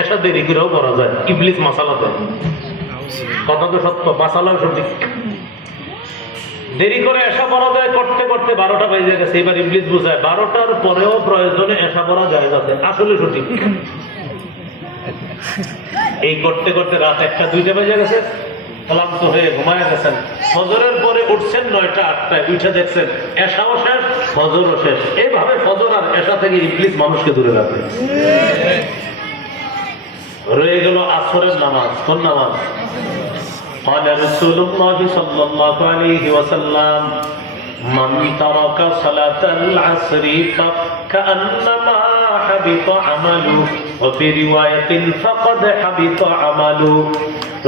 এসা দেরি করেও করা যায়, ইবলিস মাসালা দেয়। কথা তো সত্য, মাসালাও সঠিক। দেরি করে এসা পড়া যায় করতে করতে 12টা বেজে গেছে। এবার ইবলিস বুঝায় 12টার পরেও প্রয়োজনে এসা পড়া যায় যাচ্ছে, আসলে সঠিক। এই করতে করতে রাত 1টা 2টা বেজে গেছে, ক্লান্ত হয়ে ঘুমায় গেছেন। ফজরের পরে উঠছেন 9টা 8টায়, উঠে দেখছেন এশাও শেষ, ফজরও শেষ। এইভাবে ফজর আর এশা থেকে ইবলিস মানুষকে দূরে রাখবে। রয়ে গেল আসরের নামাজ। কোন নামাজ? قال رسول الله صلى الله عليه وسلم من ترك صلاة العصر فكأنما حبط عمله وفي رواية فقد حبط عمله।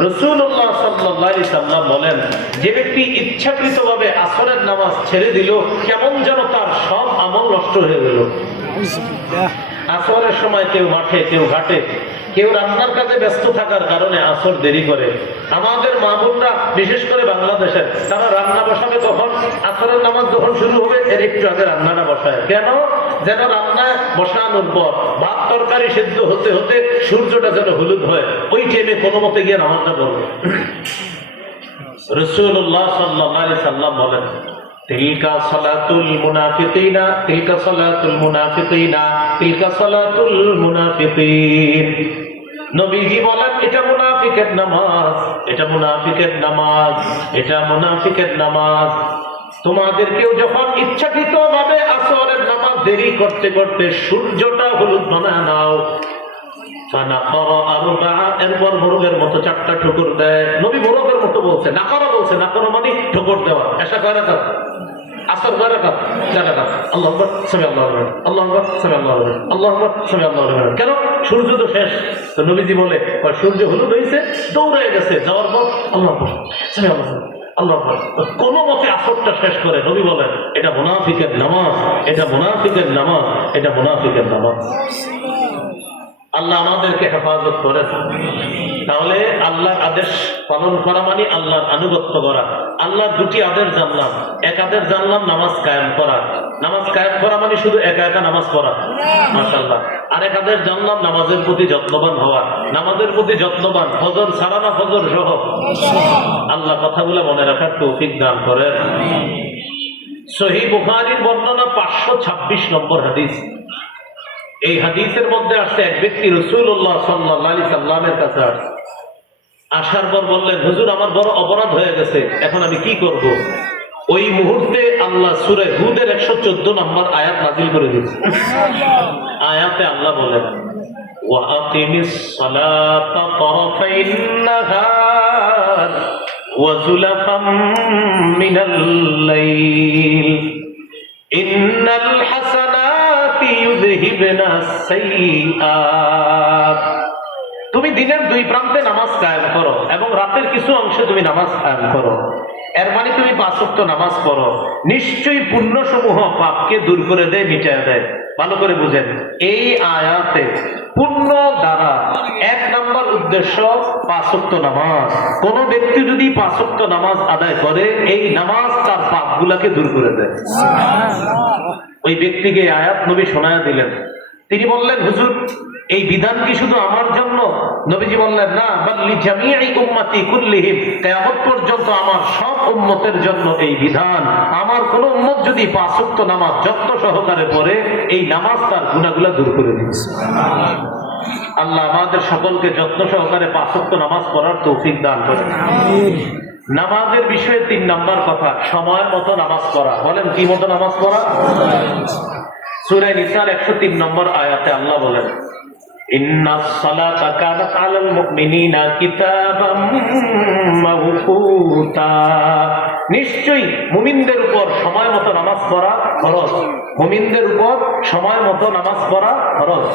রাসূলুল্লাহ সাল্লাল্লাহু আলাইহি ওয়াসাল্লাম বলেন, যে ব্যক্তি ইচ্ছাকৃতভাবে আসরের নামাজ ছেড়ে দিল, কেমন যেন তার সব আমল নষ্ট হয়ে গেল। আসরের সময় কেউ মাঠে, কেউ ঘাটে, কেউ রান্নার কাজে ব্যস্ত থাকার কারণে আসর দেরি করে। আমাদের মা বোনরা, বিশেষ করে বাংলাদেশের, তারা রান্না বসাবে তখন আসরের নামাজ যখন শুরু হবে এর একটু আগে রান্নাটা বসায়। কেন? যেন রান্না বসানোর পর ভাত তরকারি সিদ্ধ হতে হতে সূর্যটা যেন হলুদ হয়, ওই টাইমে কোনো মতে গিয়ে নামাজটা পড়বে। রাসূলুল্লাহ সাল্লাল্লাহু আলাইহি ওয়াসাল্লাম বলেন, তিলকা সালাতুল মুনাফিকিনা, তিলকা সালাতুল মুনাফিকিনা, তিলকা সালাতুল মুনাফিকিন। নবীজি বলেন, এটা মুনাফিকের নামাজ, এটা মুনাফিকের নামাজ, এটা মুনাফিকের নামাজ। তোমাদেরকেও যখন ইচ্ছাকৃতভাবে আসরের নামাজ দেরি করতে করতে সূর্যটা হলুদ বানায় নাও, এরপর মোরগের মতো 4টা ঠুকুর দেয়। নবী মোরগের মতো বলছে, নাকরা বলছে, নাকরা মানে ঠুকুর দেওয়া। এসা কয় রাকাত? আসর কয় রাকাত? 4 রাকাত। আল্লাহু আকবার, সামি আল্লাহু আকবার, আল্লাহু আকবার, সামি আল্লাহু আকবার, আল্লাহু আকবার, সামি আল্লাহু আকবার। কেন? সূর্য তো শেষ। তো নবীজি বলে, সূর্য হলুদ হয়েছে, দৌড়ে গেছে, যাওয়ার পর আল্লাহু আকবার, সামি আল্লাহু আকবার, আল্লাহু আকবার, কোন মতে আসরটা শেষ করে। নবী বলেন, এটা মুনাফিকের নামাজ, এটা মুনাফিকের নামাজ, এটা মুনাফিকের নামাজ। আল্লাহ আমাদেরকে হেফাজত করেন। তাহলে আল্লাহর আদেশ পালন করা মানে আল্লাহর আনুগত্য করা। আল্লাহর 2টি আদেশ জানলাম। এক আদেশ জানলাম নামাজ কায়েম করা। নামাজ কায়েম করা মানে শুধু একা একা নামাজ পড়া, মাশাআল্লাহ। আরেক আদেশ জানলাম নামাজের প্রতি যত্নবান হওয়া। নামাজের প্রতি যত্নবান, ফজর ছাড়া না ফজর সহ। আল্লাহ কথাগুলো মনে রাখার তৌফিক দান করেন। সহিহ বুখারীর বর্ণনা 526 নম্বর হাদিস। এই হাদিসের মধ্যে আসছে, এক ব্যক্তি রাসূলুল্লাহ সাল্লাল্লাহু আলাইহি সাল্লামের কাছে আসছে। আসার পর বললেন, হুজুর আমার বড় অপরাধ হয়ে গেছে, এখন আমি কি করব? ওই মুহূর্তে আল্লাহ সূরা হুদের 114 নম্বর আয়াত নাযিল করে দিয়েছে। আয়াতে আল্লাহ বলেন, ওয়া আকিমিস সালাতা তারাফাইন নাহার ওয়া যুলাফাম মিনাল লাইল ইন্নাল হাসানাতি ইউযহিবনাস সাইয়্যাত। তুমি দিনের 2 প্রান্তে নামাজ কায়েম করো এবং রাতের কিছু অংশে তুমি নামাজ কায়েম করো। এর মানে তুমি 5 ওয়াক্ত নামাজ পড়ো, নিশ্চয়ই পুণ্যসমূহ পাপকে দূর করে দেয়, মিটায় দেয়। ভালো করে বুঝেন, এই আয়াতে পুণ্য দ্বারা 1 নম্বর উদ্দেশ্য 5 ওয়াক্ত নামাজ। কোন ব্যক্তি যদি 5 ওয়াক্ত নামাজ আদায় করে, এই নামাজ তার পাপগুলাকে দূর করে দেয়। ওই ব্যক্তিকে আয়াত নবী শোনায়া দিলেন। তিনি বললেন, হুজুর এই বিধান কি শুধু আমার জন্য? নবীজি বললেন, না, বাল্লি জামিই উম্মতি কুল্লিহিম, কিয়ামত পর্যন্ত আমার সব উম্মতের জন্য এই বিধান। আমার কোন উম্মত যদি 5 ওয়াক্ত নামাজ যত্ন সহকারে পড়ে, এই নামাজ তার গুনাহগুলো দূর করে দিবে। আল্লাহ আমাদের সকলকে যত্ন সহকারে 5 ওয়াক্ত নামাজ পড়ার তৌফিক দান করেন। নামাজের বিষয়ে 3 নম্বর কথা, সময় মতো নামাজ পড়া। বলেন, কি মতো নামাজ পড়া? সূরা নিসার 103 নম্বর আয়াতে আল্লাহ বলেন, ইন্নাস সালাতা কানাত আলাল মুমিনিনা কিতাবাম মাওকুতা। নিশ্চয়ই মুমিনদের উপর সময় মতো নামাজ পড়া ফরজ। মুমিনদের উপর সময় মতো নামাজ পড়া ফরজ।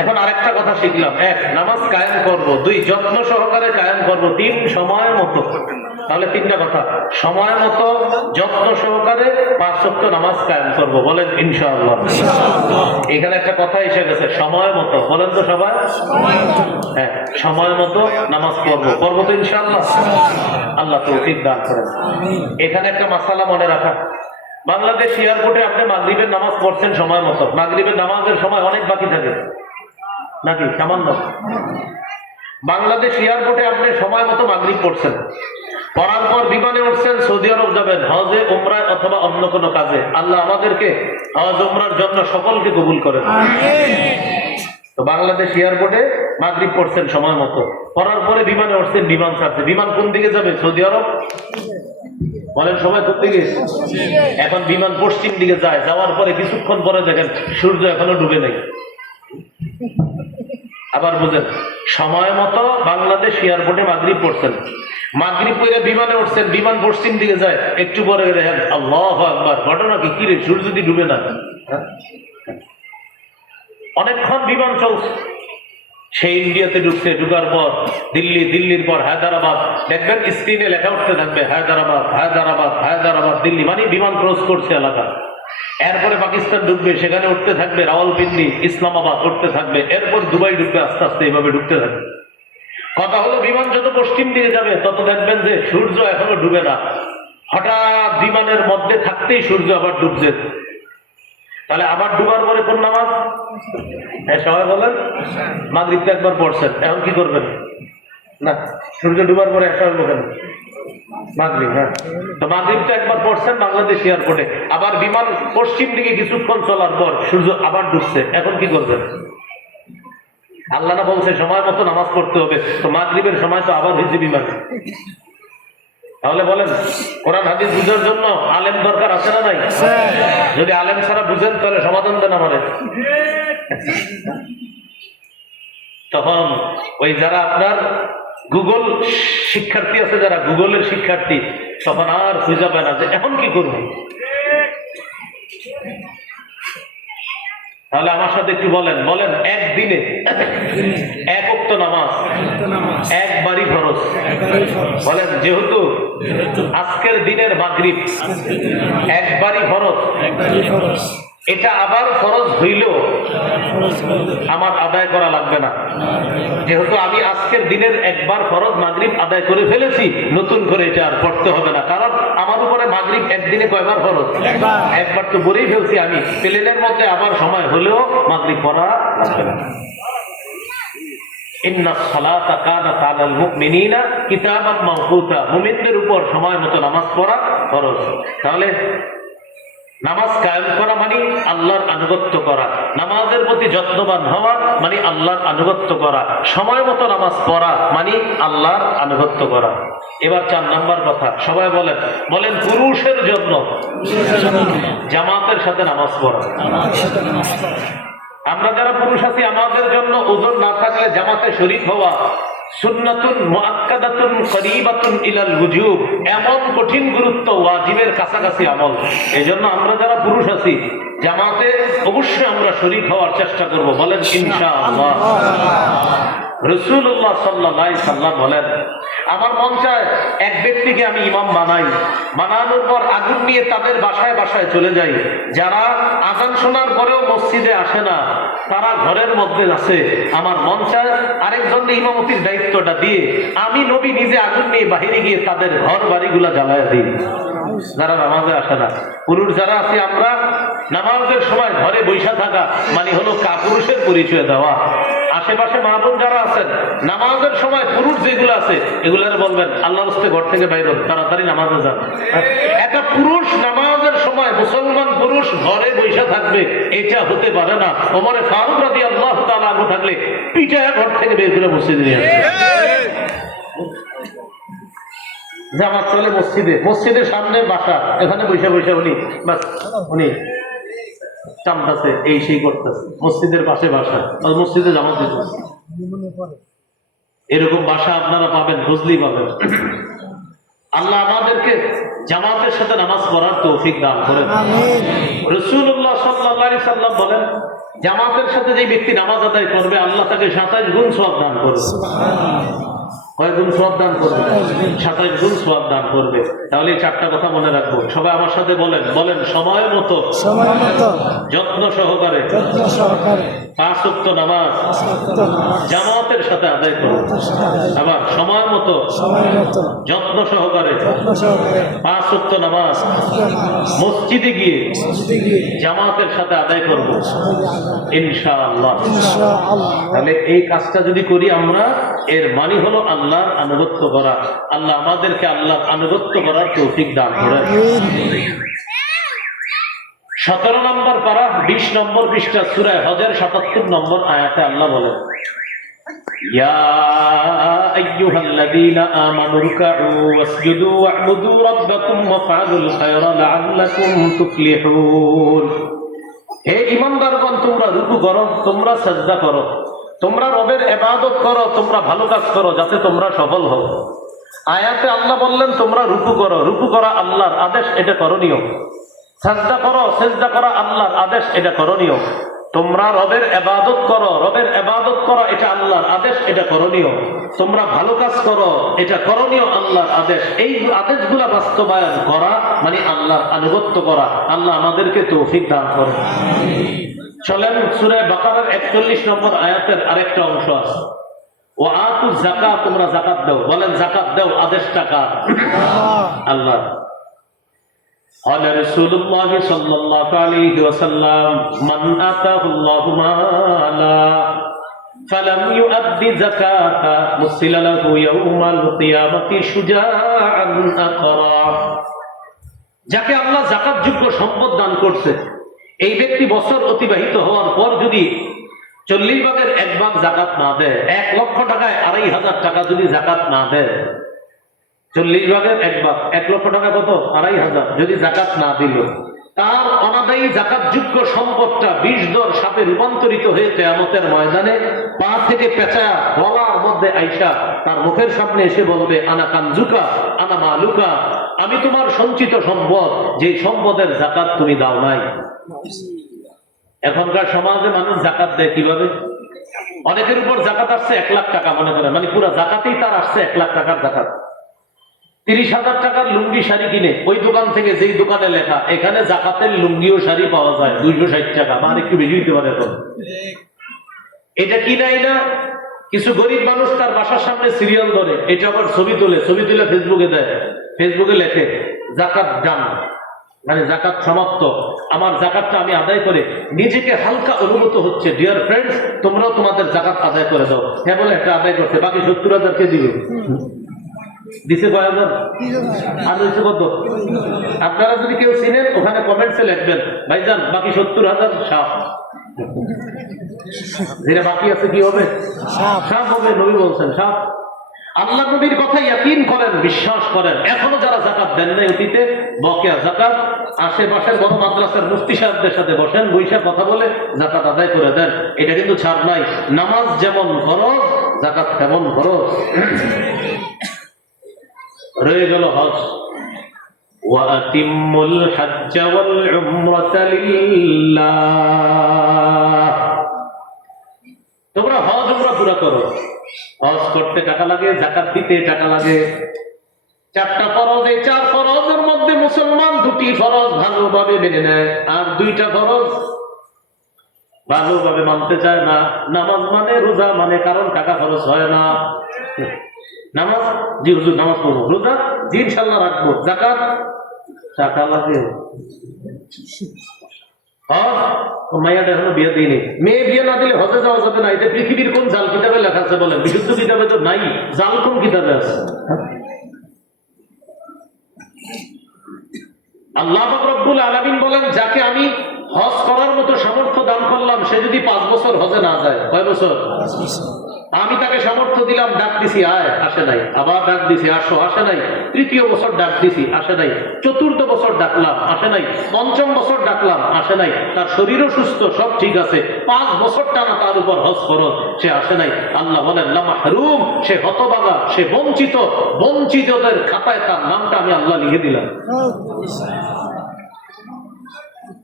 এখন আরেকটা কথা শিখলাম, 1 নামাজ কায়েম করব, 2 যত্ন সহকারে কায়েম করব, 3 সময় মতো। তাহলে 3টা কথা, সময় মতো, যত্ন সহকারে 5 ওয়াক্ত নামাজ কায়েম করব। বলেন ইনশাআল্লাহ। এখানে একটা কথা এসে গেছে, সময় মতো। বলেন তো সবাই, হ্যাঁ, সময় মতো নামাজ পড়বো তো ইনশাআল্লাহ। আল্লাহ তৌফিক দান করেন। এখানে একটা মাসালা মনে রাখা, বাংলাদেশ এয়ারপোর্টে আপনি মাগরিবের নামাজ পড়ছেন সময় মতো, মাগরিবের নামাজের সময় অনেক বাকি থাকে। নাকি সামান্য? বাংলাদেশ এয়ারপোর্টে আপনি সময় মতো মাগরিব পড়ছেন, পড়ার পর বিমানে উঠছেন, সৌদি আরব যাবেন হজে, উমরায় অথবা অন্য কোনো কাজে। আল্লাহ আমাদেরকে হজ উমরার জন্য সকলকে কবুল করেন। তো বাংলাদেশ এয়ারপোর্টে মাগরিব পড়ছেন সময় মতো, পড়ার পরে বিমানে উঠছেন, বিমান ছাড়ছে। বিমান কোন দিকে যাবে? সৌদি আরব। বলেন সময় কোন দিকে? এখন বিমান পশ্চিম দিকে যায়, যাওয়ার পরে কিছুক্ষণ পরে দেখেন সূর্য এখনো ডুবে নাই। আবার বুঝেন, সময় মতো বাংলাদেশ এয়ারপোর্টে মাগরিব পড়ছেন, মাগরিব পড়ে বিমানে উঠছেন, বিমান পশ্চিম দিকে যায়, একটু পরে দেখেন আল্লাহু আকবার, ঘটনা কি? কিরে সূর্য যদি ডুবে না? অনেকক্ষণ বিমান চলছে, সেই ইন্ডিয়াতে ঢুকছে, ঢুকার পর দিল্লি, দিল্লির পর হায়দ্রাবাদ, দেখবেন স্ক্রিনে লেখা উঠতে থাকবে হায়দ্রাবাদ, হায়দ্রাবাদ, হায়দ্রাবাদ, দিল্লি, মানে বিমান ক্রস করছে এলাকা। এরপরে পাকিস্তান ঢুকবে, সেখানে উঠতে থাকবে রাওয়ালপিন্ডি, ইসলামাবাদ উঠতে থাকবে, এরপর দুবাই ঢুকবে, আস্তে আস্তে এইভাবে ঢুকতে থাকবে। কথা হলো বিমান যত পশ্চিম দিকে যাবে তত দেখবেন যে সূর্য এখনো ডুবে না। হঠাৎ বিমানের মধ্যে থাকতেই সূর্য আবার ডুবছে। তাহলে আবার ডুবার পরে কোন নামাজ? হ্যাঁ সবাই বলেন। মাগরিবটা একবার পড়ছেন, এখন কি করবেন? না, সূর্য ডুবার পরে একটা হলো কেন? মাগরিব। হ্যাঁ, তো মাগরিবটা একবার পড়ছেন বাংলাদেশ এয়ারপোর্টে, আবার বিমান পশ্চিম দিকে কিছুক্ষণ চলার পর সূর্য আবার ডুবছে, এখন কি করবেন? আল্লাহ না বলছে সময় মতো নামাজ পড়তে হবে, তো মাগরিবের সময় তো আবার হয়েছে বিমানে। তাহলে বলেন কোরআন হাদিস বুঝার জন্য আলেম দরকার আছে না নাই? যদি আলেম ছাড়া বুঝেন তাহলে সমাধান দেন আমাদের। তখন ওই যারা আপনার গুগল শিক্ষার্থী আছে, যারা গুগলের শিক্ষার্থী, তখন আর খুঁজে পায় না যে এখন কি করব। তাহলে আমার সাথে একটু বলেন, বলেন একদিনে এক ওয়াক্ত নামাজ একবারই ফরজ। বলেন যেহেতু আজকের দিনের মাগরিব একবারই ফরজ, এটা আবার ফরজ হইলেও আমার আদায় করা লাগবে না, যেহেতু আমি আজকের দিনের একবার ফরজ মাগরিব আদায় করে ফেলেছি, নতুন করে এটা আর পড়তে হবে না। কারণ আমার উপরে মাগরিব একদিনে কয়বার ফরজ? একবার তো বলেই ফেলছি আমি, প্লেনের মধ্যে আবার সময় হলেও মাগরিব পড়া লাগবে না। ইন্নাস সালাতা কানাত আলাল মুমিনিনা কিতাবাম মাওকুতা, মুমিনদের উপর সময় মতো নামাজ পড়া ফরজ। তাহলে নামাজ কায়েম করা মানে আল্লাহর আনুগত্য করা, নামাজের প্রতি যত্নবান হওয়া মানে আল্লাহর আনুগত্য করা, সময় মতো নামাজ পড়া মানে আল্লাহর আনুগত্য করা। এবার 4 নম্বর কথা, সবাই বলেন, বলেন পুরুষের জন্য জামাতের সাথে নামাজ পড়া। আমরা যারা পুরুষ আছি আমাদের জন্য ওজন না থাকলে জামাতে শরীক হওয়া সুন্নাতুন মুআক্কাদাতুন করিবাতুন ইলাল ওয়ুজুব, এমন কঠিন গুরুত্ব, ওয়াজিবের কাছাকাছি আমল। এজন্য আমরা যারা পুরুষ আছি জামাতে অবশ্যই আমরা শরীক হওয়ার চেষ্টা করব, বলেন ইনশাআল্লাহ। রাসূলুল্লাহ সাল্লাল্লাহু আলাইহি সাল্লাম বলেন, আমার মন চায় এক ব্যক্তিকে আমি ইমাম বানাই, বানানোর পর আগুন নিয়ে তাদের বাসায় বাসায় চলে যাই, যারা আযান শোনার পরেও মসজিদে আসে না, তারা ঘরের মধ্যে আছে। আমার মন চায় আরেকজনকে ইমামতির দায়িত্বটা দিয়ে আমি নবী নিজে আগুন নিয়ে বাহিরে গিয়ে তাদের ঘর বাড়িগুলা জ্বালায়া দিই, যারা নামাজে আসে না। পুরুষ যারা আছে আমরা নামাজের সময় ঘরে বৈশা থাকা মানে হলো কাপুরুষের পরিচয় দেওয়া। আশেপাশে মা বোন যারা আছেন নামাজের সময় পুরুষ যেগুলো আছে এগুলার বলবেন আল্লাহর রাস্তায় ঘর থেকে বাইর হন, তাড়াতাড়ি নামাজে যান। একটা পুরুষ নামাজের সময়, মুসলমান পুরুষ ঘরে বৈশা থাকবে, এটা হতে পারে না। ওমরে ফারুক রাদিয়াল্লাহু তাআলা আনহু থাকলে পিটায় ঘর থেকে বের করে মসজিদে নিয়ে আসে। জামাত চলে মসজিদে, মসজিদের সামনে বাসা, এখানে বৈশা বৈশা উনি চামড়াছে, এই সেই করতেছে, মসজিদের পাশে বাসা, মসজিদে জামাত দিতেছে। এরকম বাসা আপনারা পাবেন, বুঝলেই পাবেন। আল্লাহ আমাদেরকে জামাতের সাথে নামাজ পড়ার তৌফিক দান করেন। রাসূলুল্লাহ সাল্লাল্লাহু আলাইহি সাল্লাম বলেন, জামাতের সাথে যে ব্যক্তি নামাজ আদায় করবে আল্লাহ তাকে 27 গুণ সওয়াব দান করবে। কয় গুণ সওয়াব দান করবে? 27 গুণ সওয়াব দান করবে। তাহলে এই চারটা কথা মনে রাখবো। সবাই আমার সাথে বলেন, বলেন সময় মতো যত্ন সহকারে 5 ওয়াক্ত নামাজ জামাতের সাথে আদায় করো। আবার সময় মতো যত্ন সহকারে 5 ওয়াক্ত নামাজ মসজিদে গিয়ে জামাতের সাথে আদায় করবো ইনশাআল্লাহ। তাহলে এই কাজটা যদি করি আমরা, এর মানে হলো আল্লাহর আনুগত্য করা। আল্লাহ আমাদেরকে আল্লাহর আনুগত্য করার তৌফিক দান করেন। 17 নম্বর পারা 20 নম্বর পৃষ্ঠা সূরা হজের 77 নম্বর আয়াতে আল্লাহ বলেন, ইয়া আইয়ুহাল্লাযীনা আমানু রুকউ ওয়াসজুদু ওয়া'বুদু রাব্বাকুম ওয়াফআলুল খায়রা লা'আল্লাকুম তুফলিহুন। হে ঈমানদারগণ, তোমরা রুকু করো, তোমরা সিজদা করো, তোমরা রবের ইবাদত করো, তোমরা ভালো কাজ করো যাতে তোমরা সফল হও। আয়াতে আল্লাহ বললেন তোমরা রুকু করো, রুকু করা আল্লাহর আদেশ, এটা করণীয়। সিজদা করো, সিজদা করা আল্লাহর আদেশ, এটা করণীয়। তোমরা রবের ইবাদত করো, রবের ইবাদত করো, এটা আল্লাহর আদেশ, এটা করণীয়। তোমরা ভালো কাজ করো, এটা করণীয়, আল্লাহর আদেশ। এই আদেশগুলো বাস্তবায়ন করা মানে আল্লাহর আনুগত্য করা। আল্লাহ আমাদেরকে তৌফিক দান করুন। চলেন সূরা বাকারার 41 নম্বর আয়াতের আরেকটা অংশ আছে, ওয়া আতুজ যাকাত, তোমরা যাকাত দাও। বলেন যাকাত দাও, আদেশটা কার? আল্লাহ। قال رسول الله صلى الله عليه وسلم من آتاه الله مالا فلم يؤد زكاة مثل له يوم القيامة شجاعا أقرا। যাকে আল্লাহ যাকাতযোগ্য সম্পদ দান করছে, এই ব্যক্তি বছর অতিবাহিত হওয়ার পর যদি 40 ভাগের 1 ভাগ যাকাত না দেয়, 1 লক্ষ টাকায় 2,500 টাকা যদি যাকাত না দেয়, 40 ভাগের 1 ভাগ 1 লক্ষ টাকা কত? 2,500। যদি যাকাত না দিল, তার অনাদায়ী যাকাতযোগ্য সম্পদটা 20 দর সাপে রূপান্তরিত হয়ে কিয়ামতের ময়দানে পা থেকে পেঁচায়া গলার মধ্যে আইসা তার মুখের সামনে এসে বলবে, আনা কানজুকা আনা মালুকা, আমি তোমার সঞ্চিত সম্পদ, যে সম্পদের যাকাত তুমি দাও নাই। এখনকার সমাজে মানুষ যাকাত দেয় কিভাবে? অনেকের উপর যাকাত আসছে 1 লাখ টাকা মনে করে, মানে পুরো যাকাতেই তার আসছে 1 লাখ টাকার যাকাত। 30,000 টাকার লুঙ্গি শাড়ি কিনে ওই দোকান থেকে, যেই দোকানে লেখা এখানে যাকাতের লুঙ্গি ও শাড়ি পাওয়া যায় 260 টাকা, বা একটু বেশি হইতে পারে। এটা কিনাই না, কিছু গরিব মানুষ তার বাসার সামনে সিরিয়াল ধরে, এটা আবার ছবি তুলে ফেসবুকে দেয়, ফেসবুকে লেখে যাকাত ডান, মানে যাকাত সমাপ্ত, আমার যাকাতটা আমি আদায় করে নিজেকে হালকা অনুভূত হচ্ছে। ডিয়ার ফ্রেন্ডস, তোমরাও তোমাদের যাকাত আদায় করে দাও। হ্যাঁ বলে একটা আদায় করছে, বাকি 70,000 কে দিবে? দিছে 5,000 আর হয়েছে কত? আপনারা যদি কেউ চিনেন ওখানে কমেন্টসে লিখবেন, ভাইজান বাকি 70,000 সাপ। যেটা বাকি আছে কি হবে? সাপ হবে। নবী বলছেন সাপ। আল্লাহ নবীর কথা ইয়াকিন করেন, বিশ্বাস করেন। এখনো যারা যাকাত দেন নাই অতীতে বকেয়া যাকাত, আশেপাশের বড় মাদ্রাসার মুফতি সাহেবদের সাথে বসেন, বৈশা কথা বলে যাকাত আদায় করে দেন। এটা কিন্তু ছাড় নাই। নামাজ যেমন ফরজ, যাকাত তেমন ফরজ। রয়ে গেল হজ। ওয়াতিমুল হজ্জ ওয়াল উমরাতা লিল্লাহ। তোমরা হজ উমরা পুরা করো। হজ করতে টাকা লাগে, যাকাত দিতে টাকা লাগে। 4টা ফরজ, এই 4 ফরজের মধ্যে মুসলমান 2টি ফরজ ভালোভাবে মেনে নেয়, আর 2টা ফরজ ভালোভাবে মানতে চায় না। নামাজ মানে, রোজা মানে, কারণ টাকা খরচ হয় না। নামাজ, জি হুজুর নামাজ পড়বো। রোজা, জি ইনশাল্লাহ রাখবো। যাকাত, টাকা লাগে। হজ, মাইয়াটা এখনো বিয়ে দিইনি। মেয়ে বিয়ে না দিলে হজে যাওয়া যাবে না। এটা পৃথিবীর কোন জাল কিতাবে লেখা আছে বলেন? বিশুদ্ধ কিতাবে তো নাই। জাল কোন কিতাবে আছে? আল্লাহ পাক রব্বুল আলামিন বলেন, যাকে আমি হজ করার মতো সামর্থ্য দান করলাম, সে যদি 5 বছর হজে না যায়, কয় বছর? আমি তাকে সামর্থ্য দিলাম, ডাক দিছি আয়, আসে নাই। আবার ডাক দিছি আসো, আসে নাই। 3য় বছর ডাক দিছি, আসে নাই। 4র্থ বছর ডাকলাম, আসে নাই। 5ম বছর ডাকলাম, আসে নাই। তার শরীরও সুস্থ, সব ঠিক আছে। 5 বছর টানা তার উপর হজ ফরজ, সে আসে নাই। আল্লাহ বলেন লা মাহরুম, সে হতভাগা, সে বঞ্চিত। বঞ্চিতদের খাতায় তার নামটা আমি আল্লাহ লিখে দিলাম।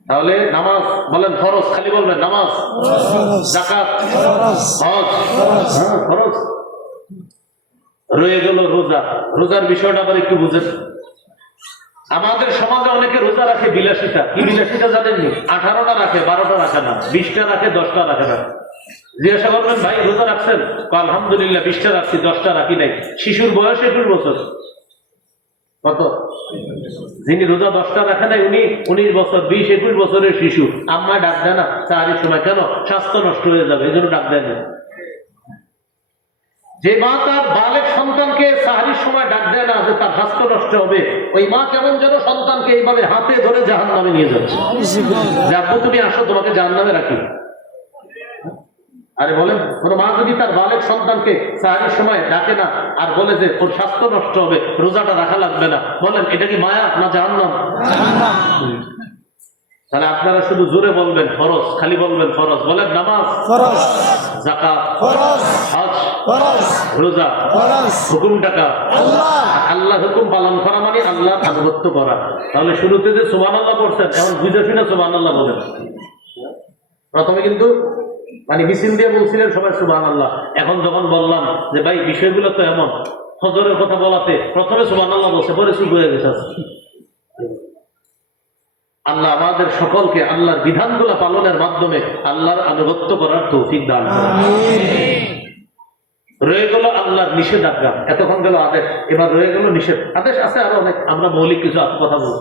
তাহলে নামাজ বলেন ফরজ, খালি বলবেন নামাজ, যাকাত, হজ ফরজ। রয়ে গেল রোজা। রোজার বিষয়টা আবার একটু বুঝেন। আমাদের সমাজে অনেকে রোজা রাখে বিলাসিতা। কি বিলাসিতা জানেননি? 18টা রাখে, 12টা রাখে না, 20টা রাখে, 10টা রাখে না। জিজ্ঞাসা করবেন, ভাই রোজা রাখছেন? আলহামদুলিল্লাহ 20টা রাখছি, 10টা রাখি নাই। শিশুর বয়স 21 বছর। কত? যিনি রোজা 10টা রাখে নাই উনি 19 বছর, 20-21 বছরের শিশু। আম্মা ডাক দেয় না চারির সময়, কেন? স্বাস্থ্য নষ্ট হয়ে যাবে, এই জন্য ডাক দেয় না। যে মা তার বালেক সন্তানকে সাহারির সময় ডাক দেয় না যে তার স্বাস্থ্য নষ্ট হবে, ওই মা কেমন যেন সন্তানকে এইভাবে হাতে ধরে জাহান্নামে নিয়ে যাচ্ছে। যে আব্বু তুমি আসো, তোমাকে জাহান্নামে রাখি। আরে বলেন, কোন মা যদি তার বালেক সন্তানকে সাহারির সময় ডাকে না আর বলে যে ওর স্বাস্থ্য নষ্ট হবে, রোজাটা রাখা লাগবে না, বলেন এটা কি মায়া না জাহান্নাম? তাহলে আপনারা শুধু জোরে বলবেন ফরজ, খালি বলবেন ফরজ। বলেন নামাজ ফরজ, যাকাত ফরজ, হজ ফরজ, রোজা ফরজ, হুকুম টাকা আল্লাহ হুকুম পালন করা মানে আল্লাহর আনুগত্য করা। তাহলে শুরুতে যে সুবহানাল্লাহ পড়ছেন, এখন বুঝে শুনে সুবহানাল্লাহ বলেন। প্রথমে কিন্তু মানে মিছিল দিয়ে বলছিলেন সবাই সুবহানাল্লাহ, এখন যখন বললাম যে ভাই বিষয়গুলো তো এমন, ফজরের কথা বলাতে প্রথমে সুবহানাল্লাহ বলছে, পরে চুপ হয়ে গেছে। আল্লাহ আমাদের সকলকে আল্লাহর বিধানগুলো পালনের মাধ্যমে আল্লাহর আনুগত্য করার তৌফিক দান করুন। রয়ে গেল আল্লাহর নিষেধাজ্ঞা। এতক্ষণ গেল আদেশ, এবার রয়ে গেল নিষেধ। আদেশ আছে আরো অনেক, আমরা মৌলিক কিছু কথা বলব।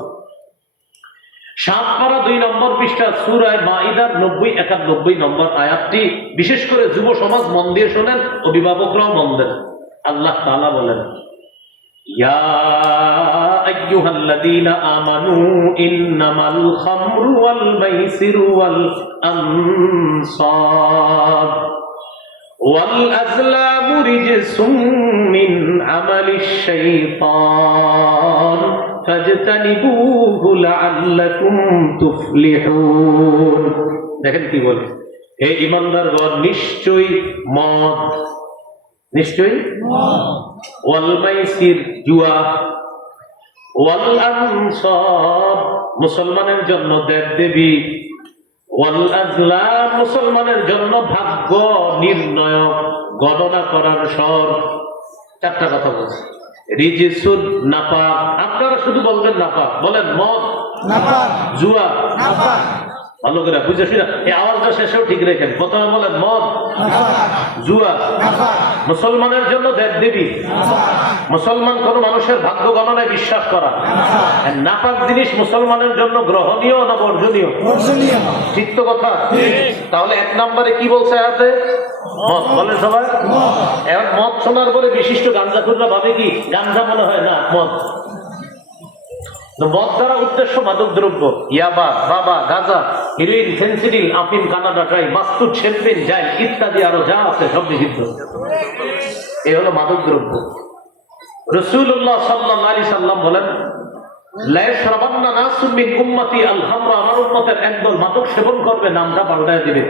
7 পারা 2 নম্বর পৃষ্ঠা সূরা মাঈদার 90-91 নম্বর আয়াতটি বিশেষ করে যুব সমাজ মন দিয়ে শোনেন, অভিভাবকরাও মন দেন। আল্লাহ তাআলা বলেন, ইয়া আইয়ুহাল্লাযীনা আমানু ইন্নামাল খামরু ওয়াল মাইসিরু ওয়াল আনসাব ওয়াল আজলামু রিজসুম মিন আমালিশ শাইতান ফাজতানিবুহু লাআল্লাকুম তুফলিহুন। দেখেন কি বলে, হে ঈমানদারগণ, নিশ্চয়ই মদ, নিশ্চয়ই ওয়াল মাইসির জুয়া, ওয়াল আনসাব মুসলমানের জন্য দেব দেবী, ওয়াল আজলাম মুসলমানের জন্য ভাগ্য নির্ণয়ক, গণনা করার স্বর। 4টা কথা বলছে। রিজিসুন নাপাক, আপনারা শুধু বলবেন নাপাক, বলেন মদ নাপাক, জুয়া নাপাক। ভালো করে বুঝে শুনে এই আওয়াজটা শেষেও ঠিক রেখেন। প্রথমে বলেন মদ, জুয়া, মুসলমানের জন্য দেব দেবী, মুসলমান কোন মানুষের ভাগ্য গণনায় বিশ্বাস করা, নাপাক জিনিস মুসলমানের জন্য গ্রহণীয় না বর্জনীয়? ঠিক তো কথা? তাহলে 1 নম্বরে কি বলছে আয়াতে? মদ। বলেন সবাই। এখন মদ শোনার পরে বিশিষ্ট গাঞ্জাখুররা ভাবে কি গাঞ্জা মনে হয়? না, মদ। মদ দ্বারা উদ্দেশ্য মাদক দ্রব্য, ইয়াবা, বাবা, গাঁজা, হিরোইন, ফেন্সিডিল, আফিম, কানাডা ট্রাই, মাস্তুদ, শেম্পেন, জাইল ইত্যাদি আরো যা আছে সব নিষিদ্ধ। এই হলো মাদক দ্রব্য। রাসূলুল্লাহ সাল্লাল্লাহু আলাইহি সাল্লাম বলেন, লা ইয়াশরাবান্না নাসুম মিন উম্মতি আল খামরা, আমার উম্মতের একদল মাদক সেবন করবে, নামটা পাল্টায় দিবে।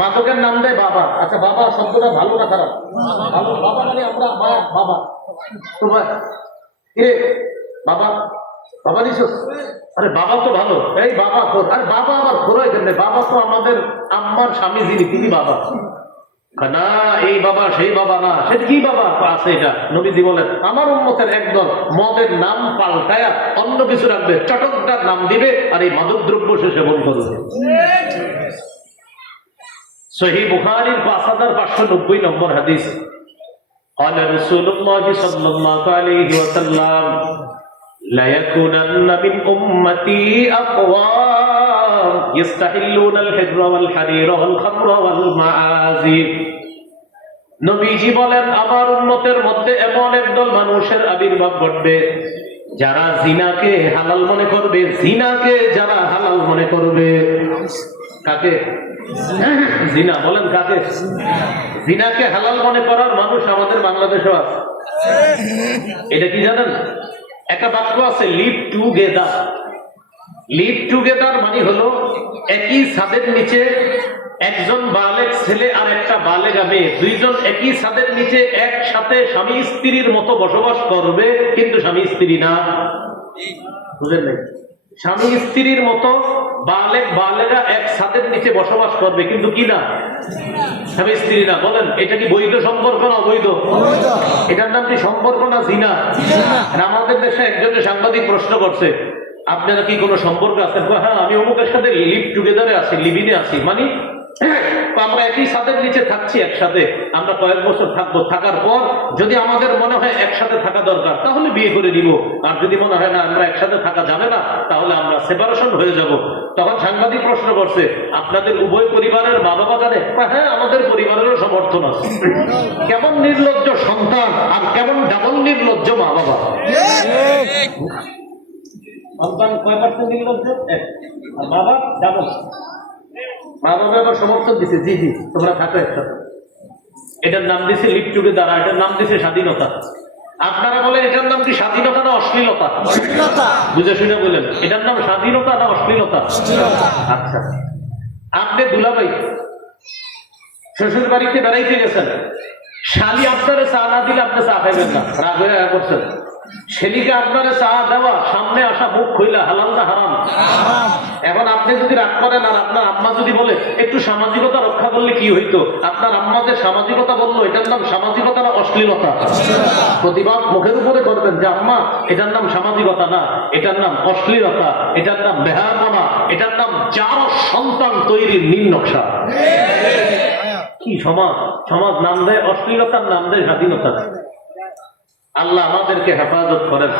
মাদকের নাম দেয় বাবা। আচ্ছা, বাবা শব্দটা ভালো না খারাপ? ভালো। বাবা মানে আমরা মায়ের বাবা। তোমার কে বাবা? বাবা দিছস? আরে বাবা তো ভালো, এই বাবা খোর। আরে বাবা আবার খোর হয় কেন? বাবা তো আমাদের আম্মার স্বামী যিনি, তিনি বাবা না। এই বাবা সেই বাবা না, সে কি বাবা আছে? এটা নবীজি বলেন, আমার উম্মতের একদল মদের নাম পাল্টায়া অন্য কিছু রাখবে, চটকদার নাম দিবে, আর এই মাদক দ্রব্য সে সেবন করবে। সহিহ বুখারীর 5590 নম্বর হাদিস, قال رسول الله صلى الله عليه وسلم لا يكونن من أمتي أقوام يستحلون الحر والحرير والخمر والمعازف। নবীজি বলেন, আমার উম্মতের মধ্যে এমন একদল মানুষের আবির্ভাব ঘটবে যারা জিনাকে হালাল মনে করবে। জিনাকে যারা হালাল মনে করবে। কাকে? জিনা। বলেন কাকে? জিনাকে হালাল মনে করার মানুষ আমাদের বাংলাদেশেও আছে। এটা কি জানেন? একটা বাক্য আছে, লিভ টুগেদার। লিভ টুগেদার মানে হলো একই ছাদের নিচে একজন বালেগ ছেলে আর একটা বালেগা মেয়ে, দুইজন একই ছাদের নিচে একসাথে স্বামী স্ত্রীর মতো বসবাস করবে, কিন্তু স্বামী স্ত্রী না। বুঝলেন নাই? স্বামী স্ত্রীর মতো বালেগ বালেগা এক ছাদের নিচে বসবাস করবে, কিন্তু কি না? স্বামী স্ত্রী না, বলেন এটা কি বৈধ সম্পর্ক না অবৈধ? এটার নাম কি সম্পর্ক না জিনা? আমাদের দেশে একজনের সাংবাদিক প্রশ্ন করছে, আপনারা কি কোনো সম্পর্ক আছেন? হ্যাঁ, আমি অমুকের সাথে লিভ টুগেদারে আছি, লিভিনে আছি। মানে আমরা একই ছাদের নিচে থাকছি একসাথে, আমরা কয়েক বছর থাকবো, থাকার পর যদি আমাদের মনে হয় একসাথে থাকা দরকার তাহলে বিয়ে করে দিব, আর যদি মনে হয় না আমরা একসাথে থাকা যাবে না তাহলে আমরা সেপারেশন হয়ে যাব। তখন সাংবাদিক প্রশ্ন করছে, আপনাদের উভয় পরিবারের মা বাবা জানে? হ্যাঁ, আমাদের পরিবারেরও সমর্থন আছে। কেমন নির্লজ্জ সন্তান আর কেমন ডাবল নির্লজ্জ মা বাবা। সন্তান কয় পার্সেন্ট নির্লজ্জ? আর বাবা ডাবল। মা বাবা আবার সমর্থন দিছে, জি জি তোমরা থাকো একসাথে। এটার নাম দিছে লিভ টুগেদার, এটার নাম দিছে স্বাধীনতা। আপনারা বলেন এটার নাম কি স্বাধীনতা না অশ্লীলতা? বুঝে শুনে বলেন, এটার নাম স্বাধীনতা না অশ্লীলতা? আচ্ছা, আপনি দুলাভাই শ্বশুর বাড়িতে বেড়াইতে গেছেন, শালি আপনারে চা না দিলে আপনি চা খাইবেন না, রাগ হয়ে করছেন। ছেলেকে আপনারে চা দেওয়া, সামনে আসা মুখ খুইলা হালাল না হারাম? এখন আপনি যদি রাগ করেন আর আপনার আম্মা যদি বলে একটু সামাজিকতা রক্ষা করলে কি হইতো, আপনার আম্মা যে সামাজিকতা বললো এটার নাম সামাজিকতা না অশ্লীলতা? প্রতিবাদ মুখের উপরে করবেন যে আম্মা এটার নাম সামাজিকতা না, এটার নাম অশ্লীলতা, এটার নাম বেহায়াপনা, এটার নাম যার সন্তান তৈরির নীল নকশা। কি সমাজ! সমাজ নাম দেয় অশ্লীলতার, নাম দেয় স্বাধীনতা। আল্লাহ আমাদেরকে হেফাজত করেন।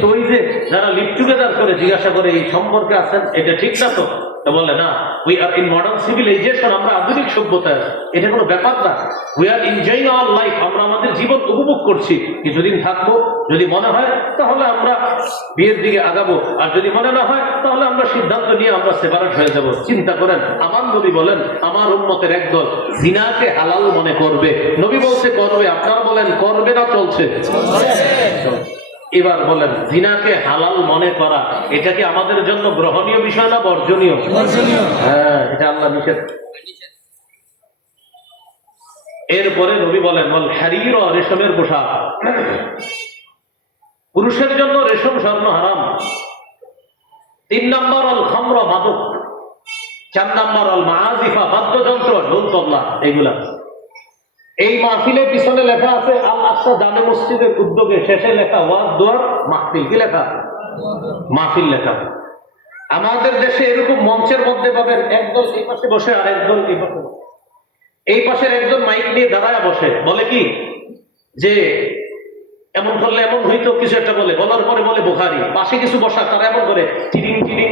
তো ওই যে যারা লিভ টুগেদার করে জিজ্ঞাসা করে এই সম্পর্কে আছেন, এটা ঠিক না তো? বলে না, we are in modern civilization, আমরা আধুনিক সভ্যতায় আছি, এটা কোনো ব্যাপার না। We are enjoying our life, আমরা আমাদের জীবন উপভোগ করছি, কিছুদিন থাকবো, যদি মনে হয় তাহলে আমরা বিয়ের দিকে আগাবো, আর যদি মনে না হয় তাহলে আমরা সিদ্ধান্ত নিয়ে আমরা সেপারেট হয়ে যাব। চিন্তা করেন, আমার নবী বলেন আমার উম্মতের একদল জিনাকে হালাল মনে করবে। নবী বলছে করবে, আপনারা বলেন করবে না চলছে? এবার বলেন, জিনাকে হালাল মনে করা এটা কি আমাদের জন্য গ্রহণীয় বিষয় না বর্জনীয়? হ্যাঁ, এটা আল্লাহ নিষেধ। এরপরে নবী বলেন ওয়াল হারির, রেশমের পোশাক। পুরুষের জন্য রেশম স্বর্ণ হারাম। 3 নম্বর আল খামর, মাদক। 4 নম্বর আল মাআজিফা, বাদ্যযন্ত্র, ঢোল তবলা, এগুলা। এই মাহফিলের পিছনে লেখা আছে আল আকসা জামে মসজিদের উদ্যোগে, শেষে লেখা ওয়াজ দোয়ার মাহফিল। কি লেখা? মাহফিল লেখা। আমাদের দেশে এরকম মঞ্চের মধ্যে পাবেন একদল এই পাশে বসে আর একদল এই পাশে বসে। এই পাশের একজন মাইক নিয়ে দাঁড়ায় বসে, বলে কি যে এমন করলে এমন হইতো, কিছু একটা বলে, বলার পরে বলে বুখারী। পাশে কিছু বসা, তারা এমন করে টিরিং টিরিং।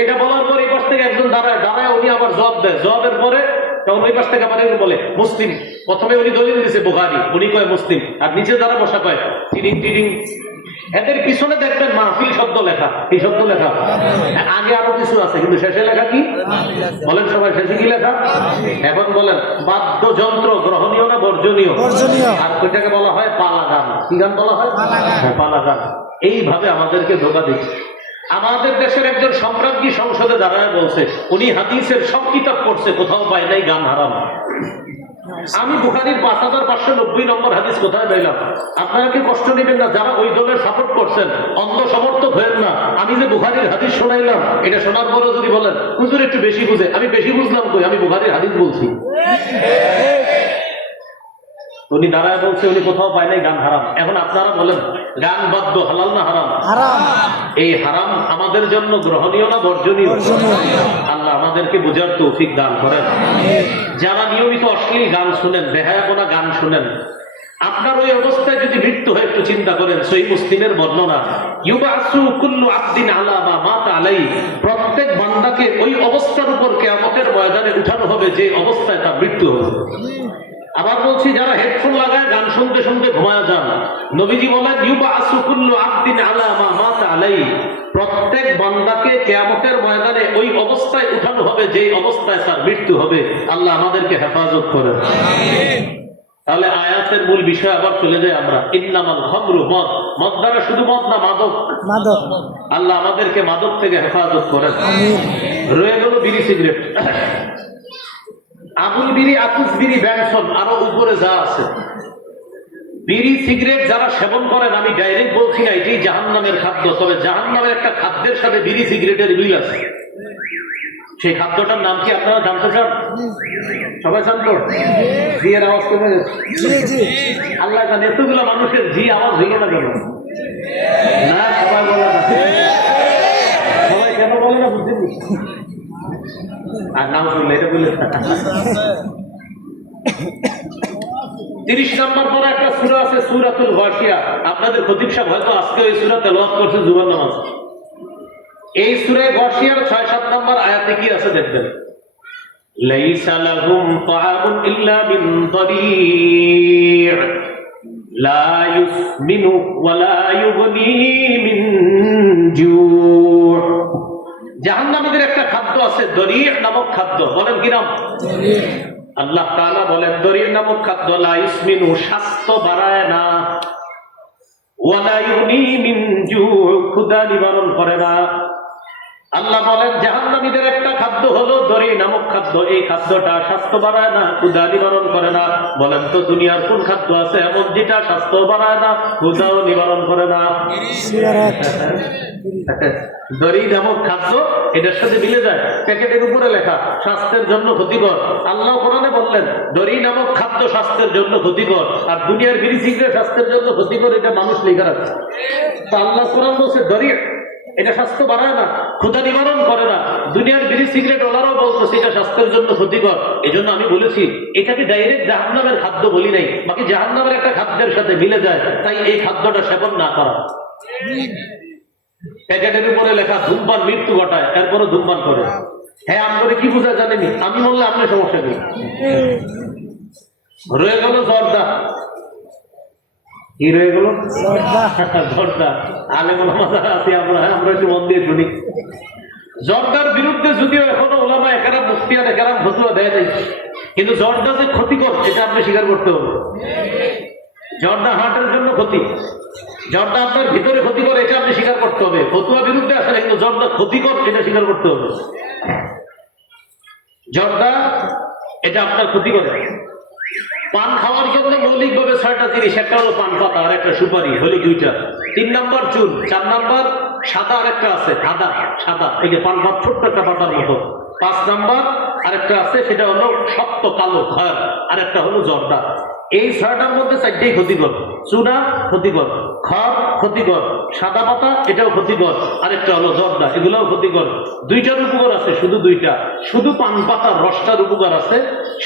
এটা বলার পর এই পাশ থেকে একজন দাঁড়ায়, উনি আবার জবাব দেয়। জবাবের পরে তখন ওই পাশ থেকে আবার বলে মুসলিম। প্রথমে উনি দলিল দিয়েছে বুখারী, উনি কয় মুসলিম, আর নিচে যারা বসা কয় টিরিং টিরিং। এদের পিছনে দেখবেন মাহফিল শব্দ লেখা, এই শব্দ লেখা। আগে আরো কিছু আছে, কিন্তু শেষে লেখা কি? বলেন সবাই, শেষে কি লেখা? এখন বলেন, বাদ্যযন্ত্র গ্রহণীয় না বর্জনীয়? আর ওইটাকে বলা হয় পালা গান। কি গান বলা হয়? পালা গান। এইভাবে আমাদেরকে ধোঁকা দিচ্ছে। আমাদের দেশের একজন সম্রাজ্ঞী সংসদে দাঁড়ায় বলছে, উনি হাদিসের সব কিতাব পড়ছে, কোথাও পায় নাই গান হারাম। আমি বুখারীর 5590 নম্বর হাদিস কোথায় পাইলাম? আপনারা কি কষ্ট নেবেন না? যারা ওই দলের সাপোর্ট করছেন, অন্ধ সমর্থক হয়েন না। আমি যে বুখারীর হাদিস শোনাইলাম, এটা শোনার পরেও যদি বলেন হুজুর একটু বেশি বুঝে, আমি বেশি বুঝলাম কই? আমি বুখারীর হাদিস বলছি। উনি দাঁড়ায় বলছে উনি কোথাও পায় নাই গান হারাম। এখন আপনারা বলেন, গান বাদ্য হালাল না হারাম? এই হারাম আমাদের জন্য গ্রহণীয় না বর্জনীয়? আল্লাহ আমাদেরকে বুঝার তৌফিক দান করেন। যারা নিয়মিত অশ্লীল গান শুনেন, বেহায়াপনা গান শুনেন, আপনার ওই অবস্থায় যদি মৃত্যু হয়, একটু চিন্তা করেন। সহিহ মুসলিমের বর্ণনা, ইউবাসু কুল্লু আবদিন আলা মা মাতা আলাই, প্রত্যেক বান্দাকে ওই অবস্থার উপর কিয়ামতের ময়দানে উঠানো হবে যে অবস্থায় তার মৃত্যু হবে। আবার বলছি, যারা হেডফোন লাগায় গান শুনতে শুনতে ঘুমায় যান, নবীজি বলেন ইউবাসু কুল্লু আবদিন আলা মা মাতা আলাই, প্রত্যেক বান্দাকে কিয়ামতের ময়দানে ওই অবস্থায় উঠানো হবে যে অবস্থায় তার মৃত্যু হবে। আল্লাহ আমাদেরকে হেফাজত করেন। তাহলে আয়াতের মূল বিষয় আবার চলে যায় আমরা। ইন্নামাল খামরু, মদ। মদ দ্বারা শুধু মদ না, মাদক। আল্লাহ আমাদেরকে মাদক থেকে হেফাজত করেন। রয়ে গেল বিড়ি, সিগারেট। আবুল বিড়ি, আকুস বিড়ি, ব্যানসন, আরো উপরে যা আছে। বিড়ি সিগারেট যারা সেবন করেন, আমি ডাইরেক্ট বলছি না এটি জাহান্নামের খাদ্য, তবে জাহান্নামের একটা খাদ্যের সাথে বিড়ি সিগারেটের মিল আছে। সেই খাদ্যটার নাম কি আপনারা জানতে চান? সবাই জান তো? জিয়ের আওয়াজ কমে গেছে। আল্লাহ জানে এতগুলো মানুষের জি আওয়াজ হইল না কেন? না সবাই বলে না। সবাই কেন বলে না বুঝলি? আর নাম শুনলে এটা বলে 30 নম্বর পরে একটা সূরা আছে সূরাতুল গাশিয়া। আপনাদের খতিব সাহেব হয়তো আজকে এই সূরা তেলাওয়াত করছে জুমার নামাজ। এই সূরা গাশিয়ার 6-7 নম্বর আয়াতে কি আছে দেখবেন। লাইসা লাহুম তাআমুন ইল্লা মিন দারি' লা ইউসমিনু ওয়া লা ইউগনি মিন জু'। জাহান্নামীদের একটা খাদ্য আছে দরি' নামক খাদ্য। বলেন কি নাম? আল্লাহ তাআলা বলেন দরি' নামক খাদ্য লা ইউসমিনু স্বাস্থ্য বাড়ায় না, ওয়া লা ইউগনি মিন জু' ক্ষুধা নিবারণ করে না। আল্লাহ বলেন জাহান্নামীদের একটা খাদ্য হলো দরি নামক খাদ্য। এই খাদ্যটা স্বাস্থ্য বাড়ায় না, ক্ষুধা নিবারণ করে না। বলেন তো দুনিয়ার কোন খাদ্য আছে এমন যেটা স্বাস্থ্য বাড়ায় না, ক্ষুধাও নিবারণ করে না? দরি নামক খাদ্য এটার সাথে মিলে যায়। প্যাকেটের উপরে লেখা স্বাস্থ্যের জন্য ক্ষতিকর। আল্লাহ কোরআনে বললেন দরি নামক খাদ্য স্বাস্থ্যের জন্য ক্ষতিকর, আর দুনিয়ার বিড়ি সিগারেট স্বাস্থ্যের জন্য ক্ষতিকর, এটা মানুষ লেখা রাখছে। তা আল্লাহ কোরআন বলছে দরি এটা স্বাস্থ্য বাড়ায় না, ক্ষুধা নিবারণ করে না। দুনিয়ার বিড়ি সিগারেট ওনারাও বলতেছে এটা স্বাস্থ্যের জন্য ক্ষতিকর। এই জন্য আমি বলেছি এটাকে ডাইরেক্ট জাহান্নামের খাদ্য বলি নাই, বাকি জাহান্নামের একটা খাদ্যের সাথে মিলে যায়, তাই এই খাদ্যটা সেবন না করা। প্যাকেটের উপরে লেখা ধূমপান মৃত্যু ঘটায়, এরপরে ধূমপান করে। হ্যাঁ আপনারা কি বোঝা জানেনি, আমি বললে আপনার সমস্যা নেই। রয়ে গেল জর্দা। কি রয়ে গেল? জর্দা। আলেমুল মাযহাব আছি আমরা একটু মন দিয়ে শুনি। জর্দার বিরুদ্ধে যদিও এখনো ওলামা একরাম মুফতিয়ান একরাম ফতোয়া দেয় নাই, কিন্তু জর্দা যে ক্ষতিকর এটা আপনি স্বীকার করতে হবে। জর্দা হার্টের জন্য ক্ষতি, জর্দা আপনার ভিতরে ক্ষতিকর এটা আপনি স্বীকার করতে হবে। ফতোয়া বিরুদ্ধে আসলে কিন্তু জর্দা ক্ষতিকর এটা স্বীকার করতে হবে। জর্দা এটা আপনার ক্ষতি করে। পান খাওয়ার জন্য মৌলিকভাবে 6টা জিনিস, একটা হলো পান পাতা, আর একটা সুপারি, হলো 2টা। 3 নম্বর চুন, 4 নম্বর সাদা, আর একটা আছে সাদা সাদা, এই যে পান পাত ছোট্ট একটা পাতার মতো। 5 নম্বর আরেকটা আছে সেটা হলো শক্ত কালো খয়ের, আর একটা হলো জর্দা। এই 6টার মধ্যে 4টাই ক্ষতিকর। চুনা ক্ষতিকর, খড় ক্ষতিকর, সাদা পাতা এটাও ক্ষতিকর, আরেকটা হলো জর্দা, এগুলোও ক্ষতিকর। 2টার উপকার আছে, শুধু 2টা। শুধু পান পাতার রসটার উপকার আছে,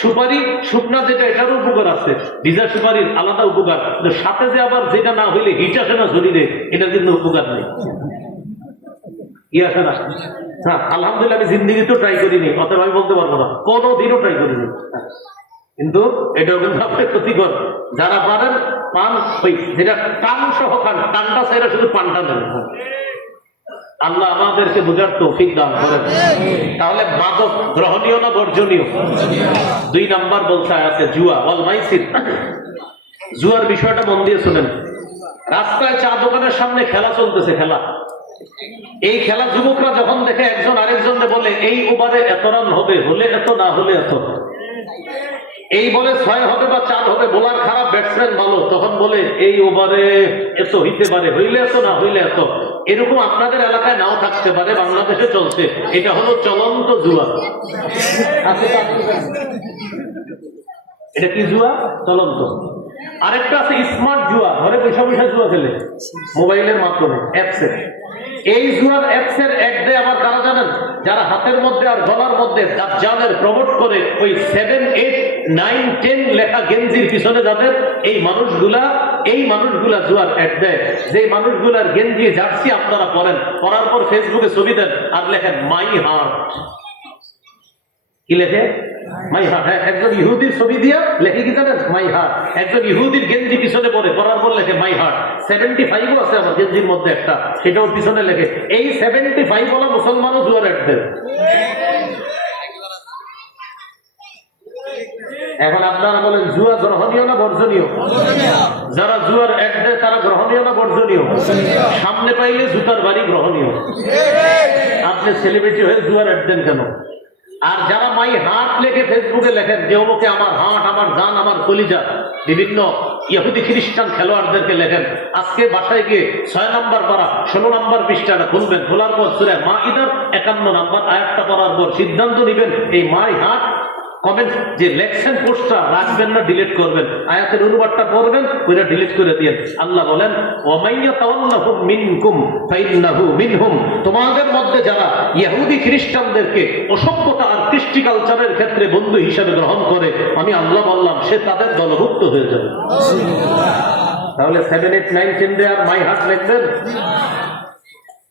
সুপারি শুকনা যেটা এটারও উপকার আছে, ভিজা সুপারির আলাদা উপকার। সাথে যে আবার যেটা না হইলে হিট আসে না শরীরে, এটার কিন্তু উপকার নেই, কি আসে না। হ্যাঁ আলহামদুলিল্লাহ আমি জিন্দিগিতেও ট্রাই করিনি, অতএব আমি বলতে পারবো না, কোনোদিনও ট্রাই করিনি। কিন্তু এটাও কিন্তু আপনার ক্ষতিকর। যারা পারেন পান ওই যেটা টান সহ খান, টানটা সেটা শুধু পানটা নেন। আল্লাহ আমাদেরকে বোঝার তৌফিক দান করেন। তাহলে মাদক গ্রহণীয় না বর্জনীয়? 2 নাম্বার বলতে আছে জুয়া ওয়াল মাইসির। জুয়ার বিষয়টা মন দিয়ে শুনেন। রাস্তায় চা দোকানের সামনে খেলা চলতেছে, খেলা। এই খেলা যুবকরা যখন দেখে একজন আরেকজনকে বলে এই ওভারে এত রান হবে, হলে এত, না হলে এত। এই বলে 6 হবে বা 4 হবে, বোলার খারাপ ব্যাটসম্যান ভালো, তখন বলে এই ওভারে এত হইতে পারে, হইলে এত, না হইলে এত। এরকম আপনাদের এলাকায় নাও থাকতে পারে, বাংলাদেশে চলছে। এটা হলো চলন্ত জুয়া। এটা কি জুয়া? চলন্ত। আরেকটা আছে স্মার্ট জুয়া, ঘরে বসে বসে জুয়া খেলে মোবাইলের মাধ্যমে, অ্যাপসে। এই জুয়ার অ্যাপসের এক দেয় আবার কারা জানেন? যারা হাতের মধ্যে আর গলার মধ্যে দাজ্জালের প্রমোট করে ওই 7, 8, 9, 10 লেখা গেঞ্জির পিছনে যাদের, এই মানুষগুলা জুয়ার অ্যাড দেয়। যে মানুষগুলার গেঞ্জি জার্সি আপনারা পরেন, পরার পর ফেসবুকে ছবি দেন আর লেখেন মাই হার্ট। কি লেখে? My heart. হ্যাঁ, একজন ইহুদির ছবি দিয়া লেখে কি জানেন? My heart. একজন ইহুদির গেঞ্জি পিছনে পরে, পরার পর লেখে মাই হার্ট। 75ও আছে আমার গেঞ্জির মধ্যে একটা, সেটাও পিছনে লেখে। এই 75 বলা মুসলমানও জুয়ার অ্যাড দেয়। এখন আপনারা বলেন জুয়া গ্রহণীয় না বর্জনীয়? যারা জুয়ার অ্যাড দেয় তারা গ্রহণীয় না বর্জনীয়? সামনে পাইলে জুতার বাড়ি গ্রহণীয়। আপনি সেলিব্রিটি হয়ে জুয়ার অ্যাড দেন কেন? আর যারা মাই হার্ট লেখে ফেসবুকে লেখেন যে অমুকে আমার হার্ট, আমার জান, আমার কলিজা, বিভিন্ন ইহুদি খ্রিস্টান খেলোয়াড়দেরকে লেখেন, আজকে বাসায় গিয়ে 6 নম্বর পারা 16 নম্বর পৃষ্ঠাটা খুলবেন, খোলার পর সূরা মাইদার 51 নম্বর আয়াতটা পড়ার পর সিদ্ধান্ত নেবেন এই মাই হার্ট কমেন্ট যে লেখছেন পোস্টটা রাখবেন না ডিলিট করবেন, আয়াতের অনুবাদটা পড়বেন ওইটা ডিলিট করে দিয়েন। আল্লাহ বলেন ওয়ামাইয়া তাওয়াল্লাহুম মিনকুম ফাইন্নাহু মিনহুম, তোমাদের মধ্যে যারা ইহুদি খ্রিস্টানদেরকে অসভ্যতা আর কৃষ্টি কালচারের ক্ষেত্রে বন্ধু হিসেবে গ্রহণ করে, আমি আল্লাহ বললাম সে তাদের দলভুক্ত হয়ে যাবে। তাহলে 7, 8, 9, 10 আর মাই হার্ট লিখবেন।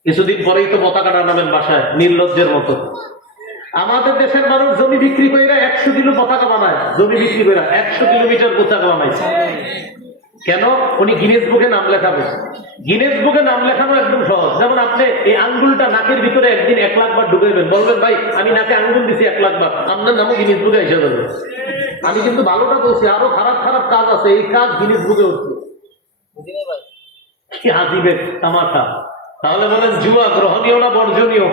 কিছুদিন পরেই তো পতাকা টানাবেন বাসায় নির্লজ্জের মতো। আমাদের দেশের মানুষ জমি বিক্রি করে 100 কিলো পতাকা বানায়, জমি বিক্রি করে 100 কিলোমিটার পতাকা বানাইছে। কেন? উনি গিনেস বুকে নাম লেখাবে। গিনেস বুকে নাম লেখানো একদম সহজ। যেমন আপনি এই আঙ্গুলটা নাকের ভিতরে একদিন 1 লাখ বার ঢুকাইবেন, বলবেন ভাই আমি নাকে আঙ্গুল দিছি 1 লাখ বার, আপনার নামও গিনেস বুকে এসে যাবে। আমি কিন্তু ভালোটা বলছি, আরো খারাপ খারাপ কাজ আছে, এই কাজ গিনেস বুকে উঠছে। কি হাজিবে তামাশা। তাহলে বলেন জুয়া গ্রহণীয় না বর্জনীয়?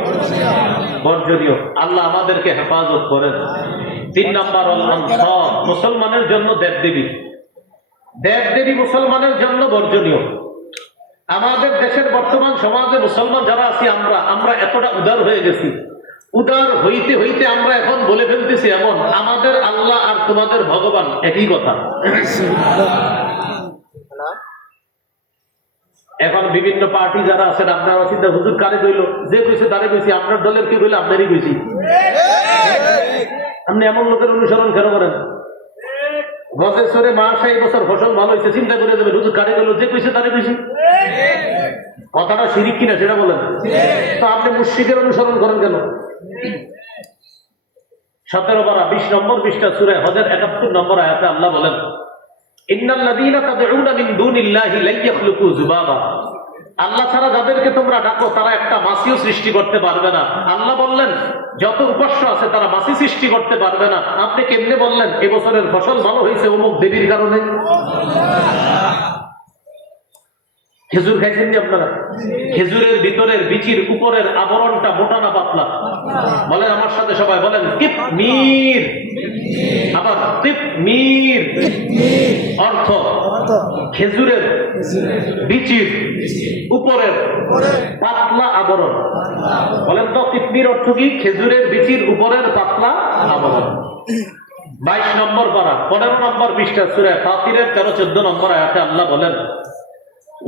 বর্জনীয়। আল্লাহ আমাদেরকে হেফাজত করেন। 3 নম্বর মুসলমানের জন্য দেবদেবী। দেবদেবী মুসলমানের জন্য বর্জনীয়। আমাদের দেশের বর্তমান সমাজে মুসলমান যারা আছি আমরা এতটা উদার হয়ে গেছি, উদার হইতে হইতে আমরা এখন বলে ফেলতেছি এমন আমাদের আল্লাহ আর তোমাদের ভগবান একই কথা। এখন বিভিন্ন পার্টি যারা আছেন আপনারা চিন্তা হুজুর কারে কইল, যে কইছে তারে কইছি, আপনার দলের কি কইলে আপনারই কইছি। আপনি এমন লোকের অনুসরণ কেন করেন? বছরে মাস এই বছর ফসল ভালো হয়েছে, চিন্তা করে যাবেন হুজুর কারে কইল, যে কইছে তারে কইছি। কথাটা শিরিক কিনা সেটা বলেন। তো আপনি মুশরিকের অনুসরণ করেন কেন? 17 পারা 20 নম্বর পৃষ্ঠা সূরা হজের 71 নম্বর আয়াতে আল্লাহ বলেন ইন্নাল্লাযীনা তাদউনা মিন দুনিল্লাহি লা ইয়াখলুকু যুবাবা, আল্লাহ ছাড়া যাদেরকে তোমরা ডাকো তারা একটা মাছিও সৃষ্টি করতে পারবে না। আল্লাহ বললেন যত উপাস্য আছে তারা মাছি সৃষ্টি করতে পারবে না। আপনি কেমনে বললেন এবছরের ফসল ভালো হয়েছে অমুক দেবীর কারণে? খেজুর খাইছেন আপনারা? খেজুরের ভিতরের বিচির উপরের আবরণটা মোটা না পাতলা? বলেন আমার সাথে সবাই বলেন কিতমির। আবার কিতমির অর্থ খেজুরের বিচির উপরের পাতলা আবরণ। বলেন তো কিতমির অর্থ কি? খেজুরের বিচির উপরের পাতলা আবরণ। 22 নম্বর পারা 15 নম্বর পৃষ্ঠা সূরা ফাতিরের 13-14 নম্বর আয়াতে আল্লাহ বলেন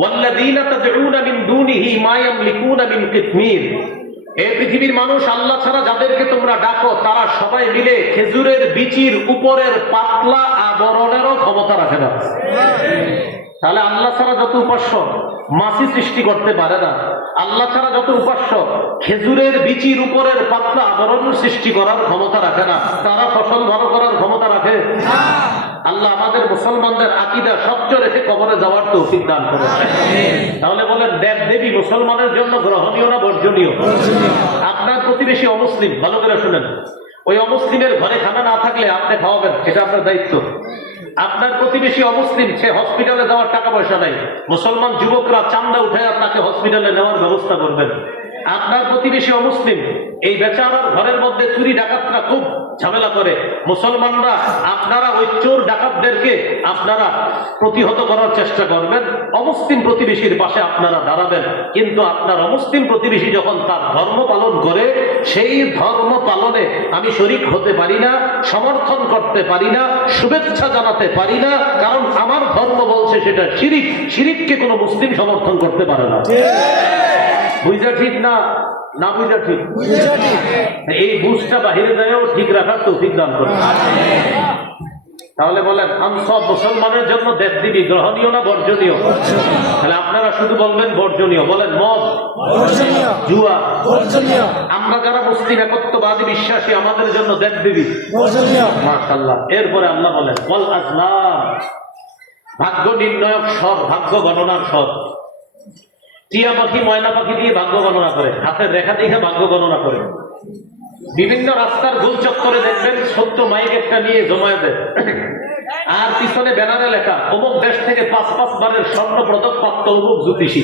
ওয়াল্লাযীনা তাদউনা মিন দুনিহি মা ইয়ামলিকুনা মিন কিতমির, এই পৃথিবীর মানুষ আল্লাহ ছাড়া যাদেরকে তোমরা ডাকো তারা সবাই মিলে খেজুরের বিচির উপরের পাতলা আবরণেরও ক্ষমতা রাখে না। তাহলে আল্লাহ ছাড়া যত উপাস্য মাছি সৃষ্টি করতে পারে না, আল্লাহ ছাড়া যত উপাস্য খেজুরের বিচির উপরের পাতলা আবরণ সৃষ্টি করার ক্ষমতা রাখে না, তারা ফসল ভালো করার ক্ষমতা রাখে। আল্লাহ আমাদের মুসলমানদের আকীদা স্বচ্ছ রেখে কবরে যাওয়ার তৌফিক দান করেন। তাহলে বলেন দেব দেবী মুসলমানের জন্য গ্রহণীয় না বর্জনীয়? আপনার প্রতিবেশী অমুসলিম, ভালো করে শুনেন, ওই অমুসলিমের ঘরে খানা না থাকলে আপনি খাওয়াবেন, এটা আপনার দায়িত্ব। আপনার প্রতিবেশী অমুসলিম, সে হসপিটালে যাওয়ার টাকা পয়সা নাই, মুসলমান যুবকরা চান্দা উঠে তাকে হসপিটালে নেওয়ার ব্যবস্থা করবেন। আপনার প্রতিবেশী অমুসলিম, এই বেচারার ঘরের মধ্যে চুরি ডাকাতরা খুব ঝামেলা করে, মুসলমানরা আপনারা ওই চোর ডাকাতদেরকে আপনারা প্রতিহত করার চেষ্টা করবেন, অমুসলিম প্রতিবেশীর পাশে আপনারা দাঁড়াবেন। কিন্তু আপনার অমুসলিম প্রতিবেশী যখন তার ধর্ম পালন করে, সেই ধর্ম পালনে আমি শরীক হতে পারি না, সমর্থন করতে পারি না, শুভেচ্ছা জানাতে পারি না, কারণ আমার ধর্ম বলছে সেটা শিরিক। শিরিককে কোনো মুসলিম সমর্থন করতে পারে না। বুঝা ঠিক না? না বুঝা ঠিক? এই বুঝটা বাহিরে যায়ও ঠিক রাখার তৌফিক দান করে। তাহলে বলেন সব মুসলমানের জন্য দেবদেবী গ্রহণীয় না বর্জনীয়? তাহলে আপনারা শুধু বলবেন বর্জনীয়। বলেন মদ, জুয়া। আমরা যারা মুসলিম একত্ববাদী বিশ্বাসী আমাদের জন্য দেবদেবী মাশাআল্লাহ। এরপরে আল্লাহ বলেন ওয়াল আজলাম, ভাগ্য নির্ণয়ক সব, ভাগ্য গণনার সব। টিয়া পাখি ময়না পাখি দিয়ে ভাগ্য গণনা করে, হাতের রেখা দেখে ভাগ্য গণনা করে। বিভিন্ন রাস্তার গোল চক্করে দেখবেন ছোট্ট মাইক একটা নিয়ে জমায়ে দেয়, আর পিছনে ব্যানারে লেখা অমুক দেশ থেকে 5 বারের স্বর্ণ পদক প্রাপ্ত অমুক জ্যোতিষী।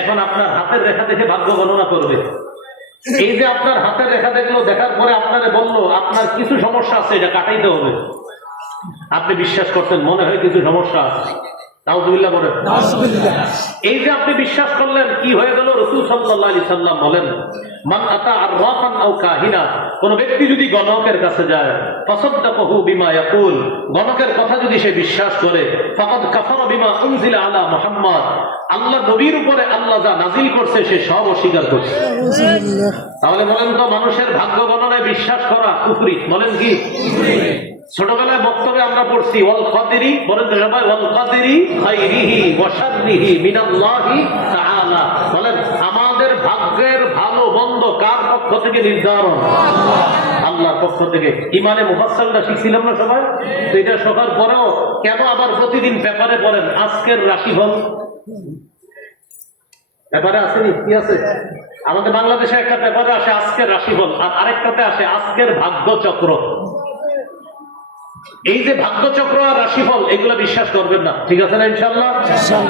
এখন আপনার হাতের রেখা দেখে ভাগ্য গণনা করবে। এই যে আপনার হাতের রেখা দেখলো, দেখার পরে আপনারে বললো আপনার কিছু সমস্যা আছে, এটা কাটাইতে হবে। আপনি বিশ্বাস করতেন, মনে হয় কিছু সমস্যা আছে, নাউজুবিল্লাহ বলেন। এই যে আপনি বিশ্বাস করলেন, কি হয়ে গেল? রাসূল সাল্লাল্লাহু আলাইহি সাল্লাম বলেন, মান আতা আররাফান আও কাহিনা, কোন ব্যক্তি যদি গণকের কাছে যায়, ফাসাদ্দাকাহু বিমা ইয়াকুল, গণকের কথা যদি সে বিশ্বাস করে, ফাকাদ কাফারা বিমা উনজিলা আলা মুহাম্মদ, আল্লাহ নবীর উপরে আল্লাহ যা নাজিল করছে সে সব অস্বীকার করছে। তাহলে বলেন তো, মানুষের ভাগ্য গণনায় বিশ্বাস করা কুফরি? বলেন কি? ছোটবেলায় বক্তব্যে আমরা পড়ছি ওয়াল কাদিরি, বলেন তো সবাই, ওয়াল কাদিরি খাইরিহি ওয়া শাররিহি মিনাল্লাহি তাআলা। বলেন, আমাদের ভাগ্যের ভালো মন্দ কার পক্ষ থেকে নির্ধারণ? আল্লাহর পক্ষ থেকে। ইমানে মুফাসসালটা শিখছিলাম না সবাই? তো এটা শোনার পরেও কেন আবার প্রতিদিন পেপারে পড়েন আজকের রাশিফল? পেপারে আসেনি? কি আছে? আমাদের বাংলাদেশে একটা পেপারে আসে আজকের রাশিফল, আর আরেকটাতে আসে আজকের ভাগ্যচক্র। এই যে ভাগ্যচক্র আর রাশিফল, এগুলো বিশ্বাস করবেন না, ঠিক আছে না ইনশাআল্লাহ?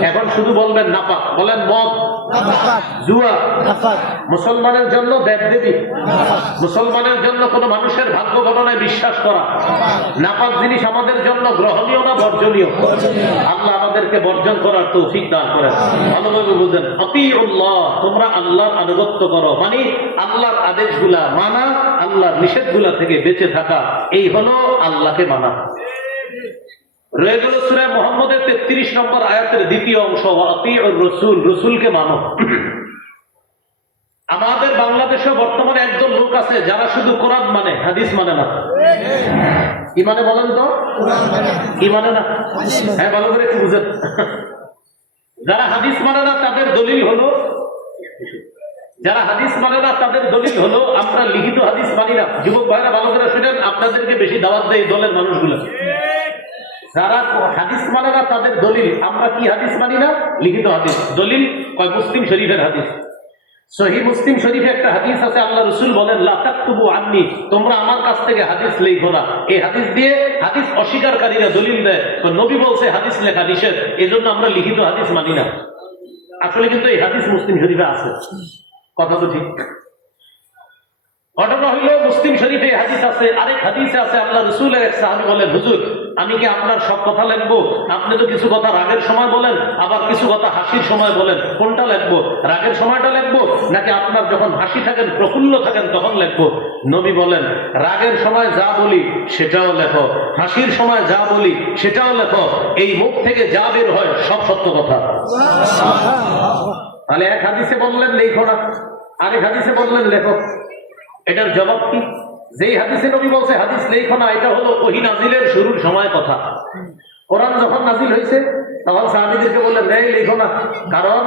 এখন শুধু বলবেন নাপাক। বলেন মদ, জুয়া, মুসলমানের জন্য দেবদেবী, মুসলমানের জন্য কোন মানুষের ভাগ্য গণনায় বিশ্বাস করা নাপাক জিনিস আমাদের জন্য গ্রহণীয় না বর্জনীয়? আল্লাহ আমাদেরকে বর্জন করার তৌফিক দান করেন। ভালোভাবে বুঝেন, আতিউল্লাহ, তোমরা আল্লাহর আনুগত্য করো, মানে আল্লাহর আদেশগুলা মানা, আল্লাহর নিষেধগুলা থেকে বেঁচে থাকা, এই হলো আল্লাহকে মানা। রয়ে গেল সূরা মুহাম্মদের 33 নম্বর আয়াতের দ্বিতীয় অংশ, আতিউর রাসূল, রাসূলকে মানো। আমাদের বাংলাদেশে বর্তমানে একদল লোক আছে যারা শুধু কোরআন মানে, হাদিস মানে না। কি মানে বলেন তো? কি মানে না? হ্যাঁ, ভালো করে একটু বুঝেন। যারা হাদিস মানে না তাদের দলিল হলো, যারা হাদিস মানে না তাদের দলিল হলো আমরা লিখিত হাদিস মানি না। যুবক ভাইরা ভালো করে শুনেন, আপনাদেরকে বেশি দাওয়াত দেয় দলের মানুষগুলো। যারা হাদিস মানে না তাদের দলিল, আমরা কি হাদিস মানি না? লিখিত হাদিস। দলিল কয় মুসলিম শরীফের হাদিস। সহিহ মুসলিম শরীফে একটা হাদিস আছে, আল্লাহ রাসূল বলেন, লা তাকতুবু আন্নি, তোমরা আমার কাছ থেকে হাদিস লেখো না। এই হাদিস দিয়ে হাদিস অস্বীকারীরা দলিল দেয়, তো নবী বলছে হাদিস লেখা নিষেধ, এজন্য আমরা লিখিত হাদিস মানি না। আসলে কিন্তু এই হাদিস মুসলিম শরীফে আছে, কথা তো ঠিক। ঘটনা হইল, মুসলিম শরীফে হাদিস আছে, আরেক হাদিসে আছে, আল্লাহ রাসূলের এক সাহাবী বলেন, হুজুর আমি কি আপনার সব কথা লিখবো? আপনি তো কিছু কথা রাগের সময় বলেন, আবার কিছু কথা হাসির সময় বলেন, কোনটা লিখবো? রাগের সময়টা লিখবো নাকি আপনার যখন হাসি থাকেন, প্রফুল্ল থাকেন তখন লিখবো? নবী বলেন, রাগের সময় যা বলি সেটাও লেখো, হাসির সময় যা বলি সেটাও লেখো, এই মুখ থেকে যা বের হয় সব সত্য কথা। তাহলে এক হাদিসে বললেন লেখো না, আরেক হাদিসে বললেন লেখো। এটার জবাব কি? যেই হাদিসে নবী বলছে হাদিস লেখো না, এটা হলো ওহী নাজিলের শুরুর সময় কথা। কোরআন যখন নাজিল হয়েছে তখন সাহাবীদেরকে বললেন, এই লেখো না, কারণ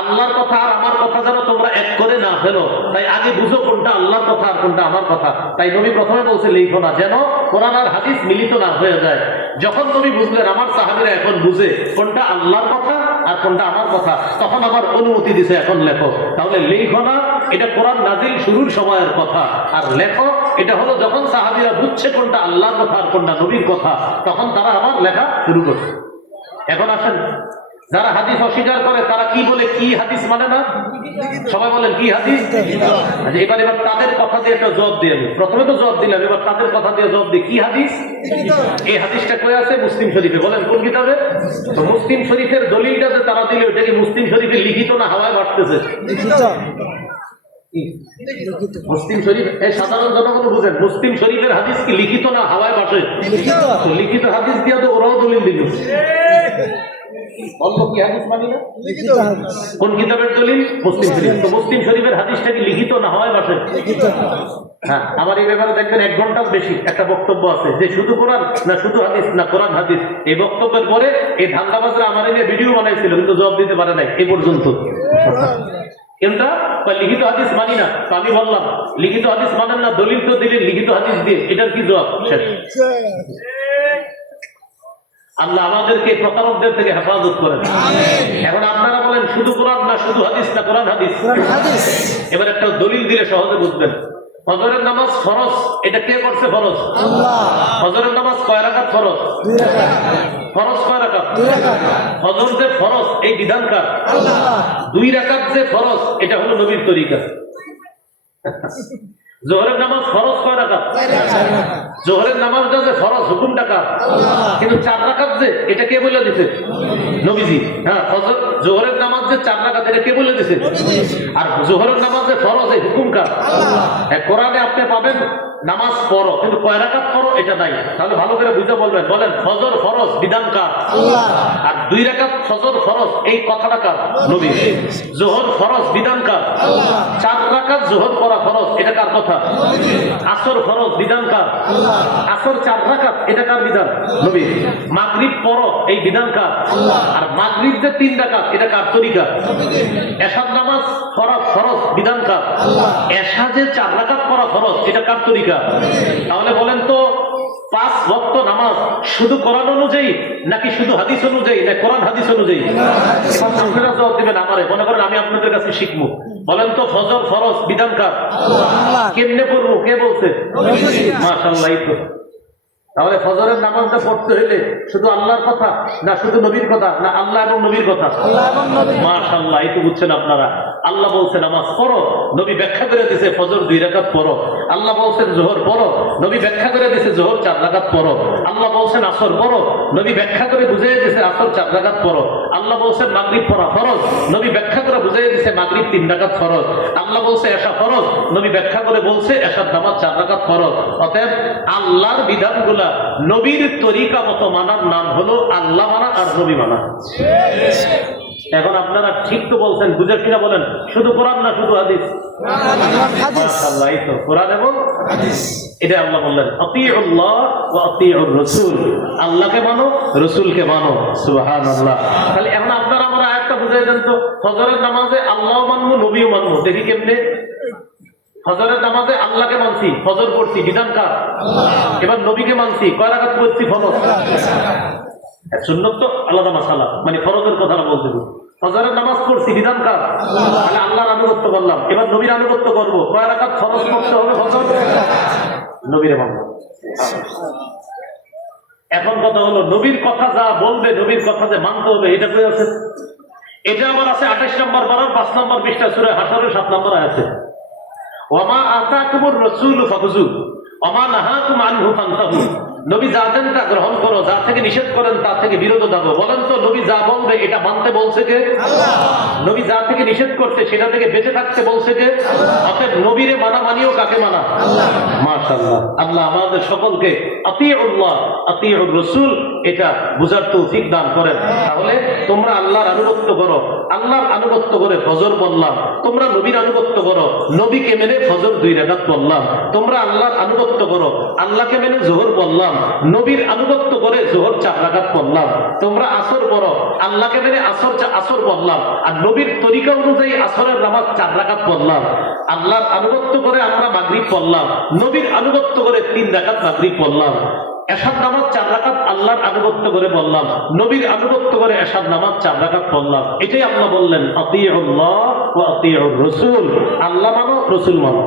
আল্লাহর কথা আর আমার কথা যেন তোমরা এক করে না ফেলো, তাই আগে বুঝো কোনটা আল্লাহর কথা আর কোনটা আমার কথা। তাই নবী প্রথমে বলছে লেখো না, যেন কোরআন আর হাদিস মিলিত না হয়ে যায়। যখন নবী বুঝলেন আমার সাহাবীরা এখন বুঝে কোনটা আল্লাহর কথা আর কোনটা আমার কথা, তখন আবার অনুমতি দিছে এখন লেখো। তাহলে লেখো না এটা কোরআন নাজিল শুরুর সময়ের কথা, আর লেখো এটা হলো যখন সাহাবীরা বুঝছে কোনটা আল্লাহর কথা আর কোনটা নবীর কথা, তখন তারা আবার লেখা শুরু করছে। এখন আসেন, যারা হাদিস অস্বীকার করে তারা কি বলে? কি হাদিস মানে না? সবাই বলেন কি হাদিস? এবার তাদের কথা দিয়ে একটা জবাব দিয়ে আমি, প্রথমে তো জবাব দিলাম, এবার তাদের কথা দিয়ে জবাব দিই। কি হাদিস? এই হাদিসটা কই আছে? মুসলিম শরীফে। বলেন কোন কিতাবে? তো মুসলিম শরীফের দলিলটা যে তারা দিল, ওটা কি মুসলিম শরীফে লিখিত না হাওয়ায় ভাসতেছে? মুসলিম শরীফ, এই সাধারণ জনগণ বুঝেন, মুসলিম শরীফের হাদিস কি লিখিত না হাওয়ায় ভাসে? লিখিত হাদিস দিয়ে তো ওরাও দলিল দিল। কি হাদিস মানি না? কোন কিতাবের দলিল? মুসলিম শরীফ। তো মুসলিম শরীফের হাদিসটা কি লিখিত না হাওয়ায় ভাসে? হ্যাঁ, আমার এই ব্যাপারে দেখবেন 1 ঘন্টার বেশি একটা বক্তব্য আছে যে শুধু কোরআন না শুধু হাদিস না কোরআন হাদিস। এই বক্তব্যের পরে এই ধান্দাবাজরা আমার নিয়ে ভিডিও বানাইছিল, কিন্তু জবাব দিতে পারে নাই এ পর্যন্ত। কিন্তু লিখিত হাদিস মানি না। তো আমি বললাম লিখিত হাদিস মানেন না, দলিল তো দিলেন লিখিত হাদিস দিয়ে, এটার কি জবাব? আল্লাহ আমাদেরকে প্রতারকদের থেকে হেফাজত করেন। এখন আপনারা বলেন শুধু কোরআন না শুধু হাদিস না কোরআন হাদিস? এবার একটা দলিল দিলে সহজে বুঝবেন। ফজরের নামাজ ফরজ, এটা কে করছে ফরজ? ফজরের নামাজ কয় রাকাত ফরজ? 2 রাকাত। ফরজ কয় রাকাত? 2 রাকাত। ফজর যে ফরজ এই বিধানকার আল্লাহ। 2 রাকাত যে ফরজ এটা হলো নবীর তরিকা। জোহরের নামাজ ফরজ কয় রাকাত? জোহরের নামাজটা যে ফরজ হুকুমটা কার? কিন্তু 4 রাকাত যে এটা কে বলে দিছে? নবীজি। হ্যাঁ, ফজর জোহরের নামাজ যে 4 রাকাত এটা কে বলে দিছে? আর জোহরের নামাজ যে ফরজ এই হুকুম কার? কোরআনে আপনি পাবেন নামাজ পড়ো, কিন্তু কয় রাকাত পড়ো এটা নাই। তাহলে ভালো করে বুঝে বলবেন, বলেন ফজর ফরজ বিধান কার? আর 2 রাকাত ফজর ফরজ এই কথাটা কার? নবী। জোহর ফরজ বিধান কার? 4 রাকাত জোহর পড়া ফরজ এটা কার কথা? আসর ফরজ বিধান কার? আসর 4 রাকাত এটা কার বিধান? নবী। মাগরিব পড়ো এই বিধান কার? আর মাগরিব যে 3 রাকাত এটা কার তরিকা? এশার নামাজ ফরজ ফরজ বিধান কার? এশা যে 4 রাকাত পড়া ফরজ এটা কার তরিকা? তাহলে বলেন তো 5 ওয়াক্ত নামাজ শুধু কোরআন অনুযায়ী নাকি শুধু হাদিস অনুযায়ী, না কোরআন হাদিস অনুযায়ী? আপনারা জবাব দিবেন আমারে, মনে করেন আমি আপনাদের কাছে শিখবো। বলেন তো ফজর ফরজ বিধান কার? কেমনে পড়বো কে বলছে? মাশাআল্লাহ। এই তো তাহলে ফজরের নামাজটা পড়তে হইলে শুধু আল্লাহর কথা না শুধু নবীর কথা, না আল্লাহ এবং নবীর কথা? মাশাআল্লাহ। এই তো বুঝছেন আপনারা। আল্লাহ বলছে নামাজ পড়ো, নবী ব্যাখ্যা করে দিয়েছে ফজর 2 রাকাত পড়ো। আল্লাহ বলছেন জোহর পড়ো, নবী ব্যাখ্যা করে দিয়েছে জোহর 4 রাকাত পড়ো। আল্লাহ বলছেন আসর পড়ো, নবী ব্যাখ্যা করে বুঝিয়ে দিয়েছে আসর 4 রাকাত পড়ো। আল্লাহ বলছেন মাগরিব পড়া ফরজ, নবী ব্যাখ্যা করে বুঝিয়ে দিয়েছে মাগরিব 3 রাকাত ফরজ। আল্লাহ বলছে এশা ফরজ, নবী ব্যাখ্যা করে বলছে এশার নামাজ 4 রাকাত ফরজ। অতএব আল্লাহর বিধানগুলো নবীর তরিকা মতো মানার নাম হলো আল্লাহ মানা আর নবী মানা। এখন আপনারা ঠিক তো বলছেন, বুঝে কিনা বলেন শুধু কোরআন না শুধু হাদিস? মাশাআল্লাহ। এই তো কোরআন এবং হাদিস। এটা আল্লাহ বললেন আতিউল্লাহ ওয়া আতিউর রাসূল, আল্লাহকে মানো রাসূলকে মানো। সুবহানাল্লাহ। তাহলে এখন আপনারা আমরা আয়াতটা বুঝাই দেন তো, ফজরের নামাজে আল্লাহও মানবো নবীও মানবো, দেখি কেমনে। ফজরের নামাজে আল্লাহকে মানছি, ফজর পড়ছি বিধান কার? এবার নবীকে মানছি, কয় রাকাত পড়ছি ফরজ? সুন্নত তো আলাদা মাসালা, মানে ফরজের কথাটা বলতে হবে। ফজরের নামাজ পড়ছি বিধান কার? মানে আল্লাহর আনুগত্য করলাম। এবার নবীর আনুগত্য করবো, কয় রাকাত ফরজ পড়তে হবে ফজর? নবীরে মানব। এখন কথা হলো নবীর কথা যা বলবে, নবীর কথা যে মানতে হবে, এটা কই আছে? এটা আবার আছে 28 নম্বর পারার 5 নম্বর পৃষ্ঠা সূরা হাশরের 7 নম্বর আয়াতে। ওয়ামা আতাকুমুর রাসূলু ফাখুযু ওয়ামা নাহাকুম আনহু ফান্তাহু। নবী যা দেন তা গ্রহণ করো, যা থেকে নিষেধ করেন তা থেকে বিরত থাকো। বলেন তো নবী যা বলবে এটা মানতে বলছে কে? আল্লাহ। নবী যা থেকে নিষেধ করছে সেটা থেকে বেঁচে থাকতে বলছে কে? আল্লাহ। অতএব নবীরে মানা মানিও কাকে মানা? আল্লাহ। মাশাআল্লাহ। আল্লাহ আমাদের সকলকে আতিউল্লাহ আতিউর রাসূল এটা বুঝার তৌফিক দান করেন। তাহলে তোমরা আল্লাহর আনুগত্য করো, আল্লাহর আনুগত্য করে ফজর পড়লাম। তোমরা নবীর আনুগত্য করো, নবীকে মেনে ফজর 2 রাকাত পড়লাম। তোমরা আল্লাহর আনুগত্য করো, আল্লাহকে মেনে জোহর পড়লাম। নবীর আনুগত্য করে জোহর 4 রাকাত পড়লাম। তোমরা আসর পড়ো, আল্লাহকে মেনে আসর পড়লাম। আর নবীর তরিকা অনুযায়ী আসরের নামাজ 4 রাকাত পড়লাম। আল্লাহর আনুগত্য করে আমরা মাগরিব পড়লাম, নবীর আনুগত্য করে 3 রাকাত মাগরিব পড়লাম। এশার নামাজ 4 রাকাত আল্লাহর আনুগত্য করে পড়লাম, নবীর আনুগত্য করে এশার নামাজ 4 রাকাত পড়লাম। এটাই আল্লাহ বললেন আতিউল্লাহ ওয়া আতিউর রাসূল, আল্লাহ মানো রাসূল মানো।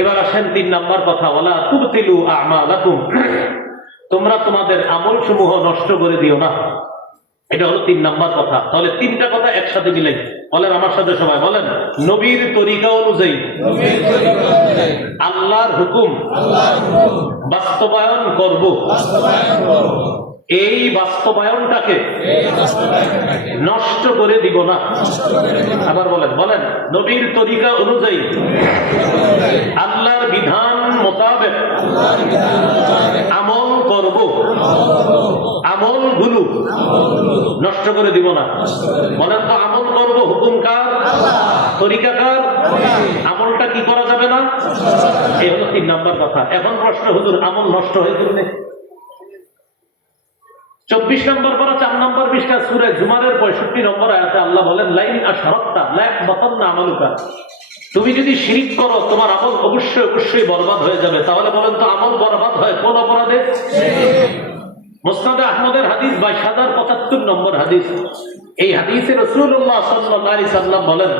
এবার আসেন 3 নাম্বার কথা, ওয়ালা তুবতিলু আমালাকুম, তোমরা তোমাদের আমল সমূহ নষ্ট করে দিও না। এটা হলো 3 নাম্বার কথা। তাহলে 3টা কথা একসাথে মিলাই বলেন আমার সাথে সবাই বলেন, নবীর তরিকা অনুযায়ী আল্লাহর হুকুম বাস্তবায়ন করব, এই বাস্তবায়নটাকে নষ্ট করে দিব না। আবার বলেন বলেন নবীর তরিকা অনুযায়ী আল্লাহর বিধান মোতাবেক আমল করব, আমলগুলো নষ্ট করে দিব না। বলেন তো আমল করব, হুকুম কার? তরিকা কার? আমলটা কি করা যাবে না? এই হলো 3 নাম্বার কথা। এখন প্রশ্ন, হুজুর আমল নষ্ট হয়ে গেলে 24 নম্বর পর 4 নম্বর পৃষ্ঠা সূরা জুমারের 65 নম্বর আয়াতে আল্লাহ বলেন লাইন আশরাকতা লা ইয়াহবাতান্না আমালুকা, তুমি যদি শিরক করো তোমার আমল অবশ্যই অবশ্যই বরবাদ হয়ে যাবে। তাহলে বলেন তো আমল বরবাদ হয় কোন অপরাধে? মুসনাদে আহমদের হাদিস 22,075 নম্বর হাদিস। এই হাদিসে রাসূলুল্লাহ সাল্লাল্লাহু আলাইহি সাল্লাম বলেন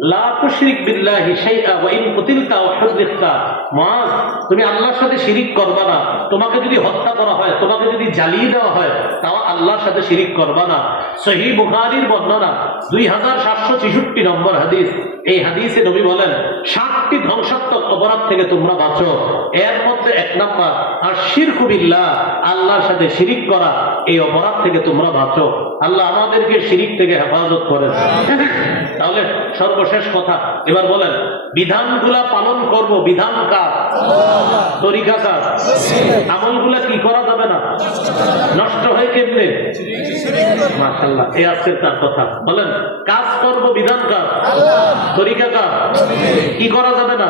লা তুশরিক বিল্লাহি শাইআ ওয়া ইন কুতিলতা ওয়া হুযরিকতা। মুআজ, তুমি আল্লাহর সাথে শিরিক করবা না। তোমাকে যদি হত্যা করা হয়, তোমাকে যদি জ্বালিয়ে দেওয়া হয়, তাও আল্লাহর সাথে শিরিক করবা না। সহিহ বুখারীর বর্ণনা 2766 নম্বর হাদিস। এই হাদিসে নবী বলেন 7টি ধ্বংসাত্মক অপরাধ থেকে তোমরা বাঁচো। এর মধ্যে 1 নাম্বার আর শিরকু বিল্লাহ, আল্লাহর সাথে শিরিক করা, এই অপরাধ থেকে তোমরা বাঁচো। আল্লাহ আমাদেরকে শিরিক থেকে হেফাজত করেন। তাহলে সর্বশেষ কথা এবার বলেন, বিধানগুলা পালন করব, বিধান কার? তরিকা কার? আমলগুলা কি করা যাবে না, নষ্ট হয় কেমনে? মাশাআল্লাহ, এই আজকের তার কথা। বলেন, কাজ করব, বিধান কার? তরিকা কার? কি করা যাবে না,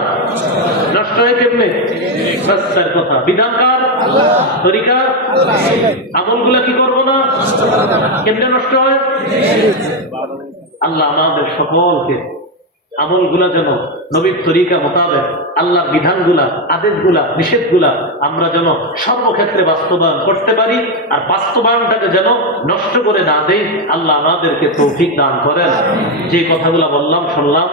নষ্ট হয় কেমনে? তার কথা। বিধান কার? তরিকা। আমলগুলা কি করব না, কেমনে নষ্ট হয়? আল্লাহ আমাদের সকলকে আমলগুলা যেন নবীর তরিকা মোতাবেক, আল্লাহর বিধানগুলা, আদেশগুলা, নিষেধগুলা আমরা যেন সর্বক্ষেত্রে বাস্তবায়ন করতে পারি। আর বাস্তবায়নটাকে যেন নষ্ট করে না দেই। আল্লাহ আমাদেরকে তৌফিক দান করেন। যে কথাগুলা বললাম, শুনলাম।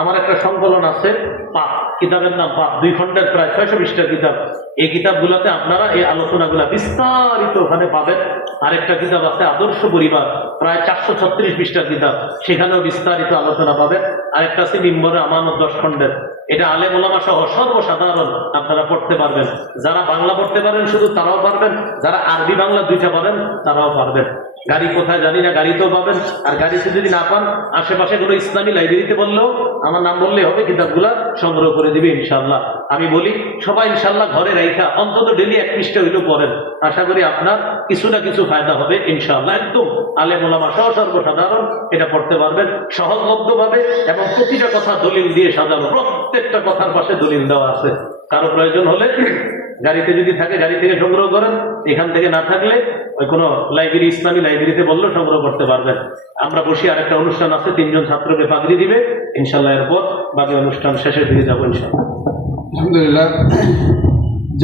আমার একটা সংকলন আছে, পাপ, কিতাবের নাম পাপ, 2 খণ্ডের প্রায় 600 পৃষ্ঠার কিতাব। এই কিতাবগুলোতে আপনারা এই আলোচনাগুলা বিস্তারিত ওখানে পাবেন। আরেকটা কিতাব আছে, আদর্শ পরিবার, প্রায় 436 পৃষ্ঠার কিতাব, সেখানেও বিস্তারিত আলোচনা পাবেন। আরেকটা আছে মিম্বরে আমানত 10 খণ্ডের। এটা আলেম ওলামা সহ সর্বসাধারণ আপনারা পড়তে পারবেন। যারা বাংলা পড়তে পারেন শুধু তারাও পারবেন, যারা আরবি বাংলা 2টা পারেন তারাও পারবেন। গাড়ি কোথায় জানি না, গাড়িতেও পাবেন। আর গাড়িতে যদি না পান, আশেপাশে কোনো ইসলামী লাইব্রেরিতে বললেও আমার নাম বললেই হবে, কিতাবগুলা সংগ্রহ করে দিবে ইনশাআল্লাহ। আমি বলি, সবাই ইনশাআল্লাহ ঘরে রাইখা অন্তত ডেলি 1 পৃষ্ঠা হইলেও পড়েন। আশা করি আপনার কিছু না কিছু ফায়দা হবে ইনশাআল্লাহ। একদম আলেম ওলামা সহ সর্বসাধারণ এটা পড়তে পারবেন সহজলভ্যভাবে, এবং প্রতিটা কথা দলিল দিয়ে সাজানো। প্রত্যেকটা কথার পাশে দলিল দেওয়া আছে। কারো প্রয়োজন হলে গাড়িতে যদি থাকে গাড়ি থেকে সংগ্রহ করেন, এখান থেকে না থাকলে ওই কোনো লাইব্রেরি, ইসলামী লাইব্রেরিতে বললেও সংগ্রহ করতে পারবেন। আমরা বসি, আরেকটা অনুষ্ঠান আছে, 3 জন ছাত্রকে পাগড়ি দিবে ইনশাআল্লাহ। এরপর বাকি অনুষ্ঠান শেষের দিকে যাবো ইনশাআল্লাহ। আলহামদুলিল্লাহ।